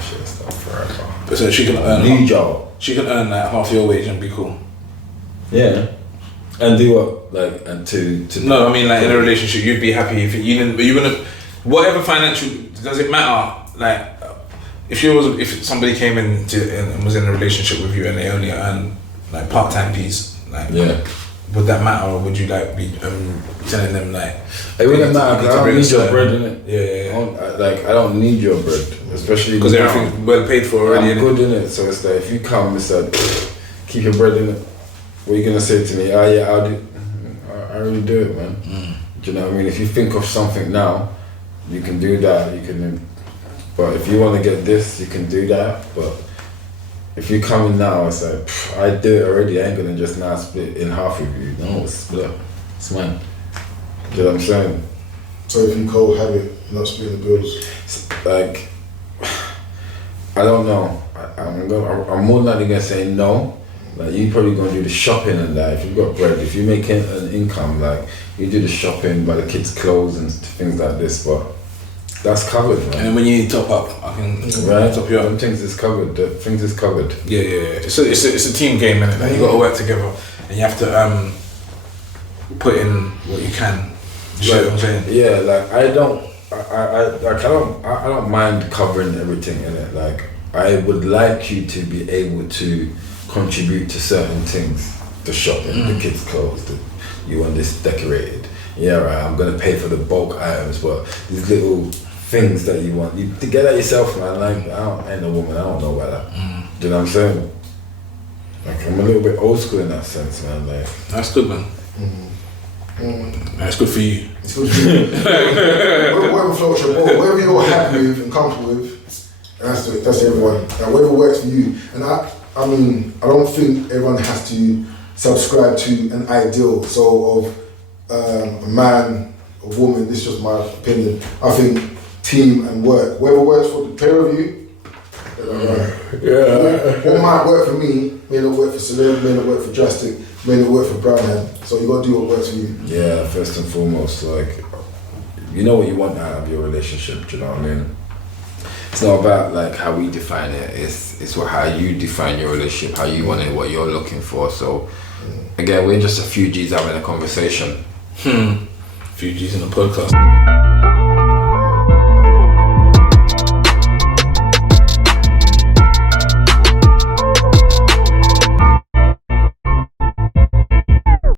Shit, stuff forever. But so she can earn. New job. She can earn like half your wage and be cool. Yeah. And do what? Like, and to No, I mean like in a relationship, you'd be happy if you didn't. But you wouldn't. Whatever financial, does it matter? Like, if somebody came in and was in a relationship with you and they only earn like part-time piece, like yeah. Would that matter, or would you like be telling them like? It wouldn't matter because I don't need your bread, innit? Yeah. I don't need your bread, especially Because everything's well paid for already. I'm good in it, so it's like if you come, it's like keep your bread in it. What are you gonna say to me? Oh yeah, I'll do. I already do it, man. Do you know what I mean? If you think of something now, you can do that. You can. But if you want to get this, you can do that. But if you come in now, it's like, I do it already. I ain't gonna just now split in half with you. No, it's split. It's mine. Do you know what I'm saying? So if you cohabit, you're not splitting the bills. Like, I don't know. I'm more likely gonna say no. Like, you probably gonna do the shopping and that. If you've got bread, if you make an income, like, you do the shopping, buy the kids' clothes and things like this. But that's covered, man. And then when you need top up, I can top you up. Them things is covered. The things is covered. Yeah. It's a team game, innit? Like, you got to work together, and you have to put in what you can. You know what I'm saying? Yeah, like I don't mind covering everything in it. Like, I would like you to be able to contribute to certain things, the shopping, the kids' clothes, you want this decorated. Yeah, right, I'm gonna pay for the bulk items, but these little things that you want, you to get that yourself, man. Like, I ain't a woman, I don't know about that. Do you know what I'm saying? Like, I'm a little bit old school in that sense, man. Like, that's good, man. That's good for you. It's good for you. Whatever floats your boat, whatever you're happy with and comfortable with, that's everyone. Now, whatever works for you. And I mean, I don't think everyone has to subscribe to an ideal. So of a man, a woman. This is just my opinion. I think team and work, whatever works for the pair of you. What might work for me may not work for Salim, may not work for Drastic, may not work for Brownhand. So you gotta do what works for you. Yeah, first and foremost, like, you know what you want out of your relationship. Do you know what I mean? It's not about like how we define it. It's how you define your relationship, how you want it, what you're looking for. So again, we're just a few G's having a conversation. Few G's in a podcast.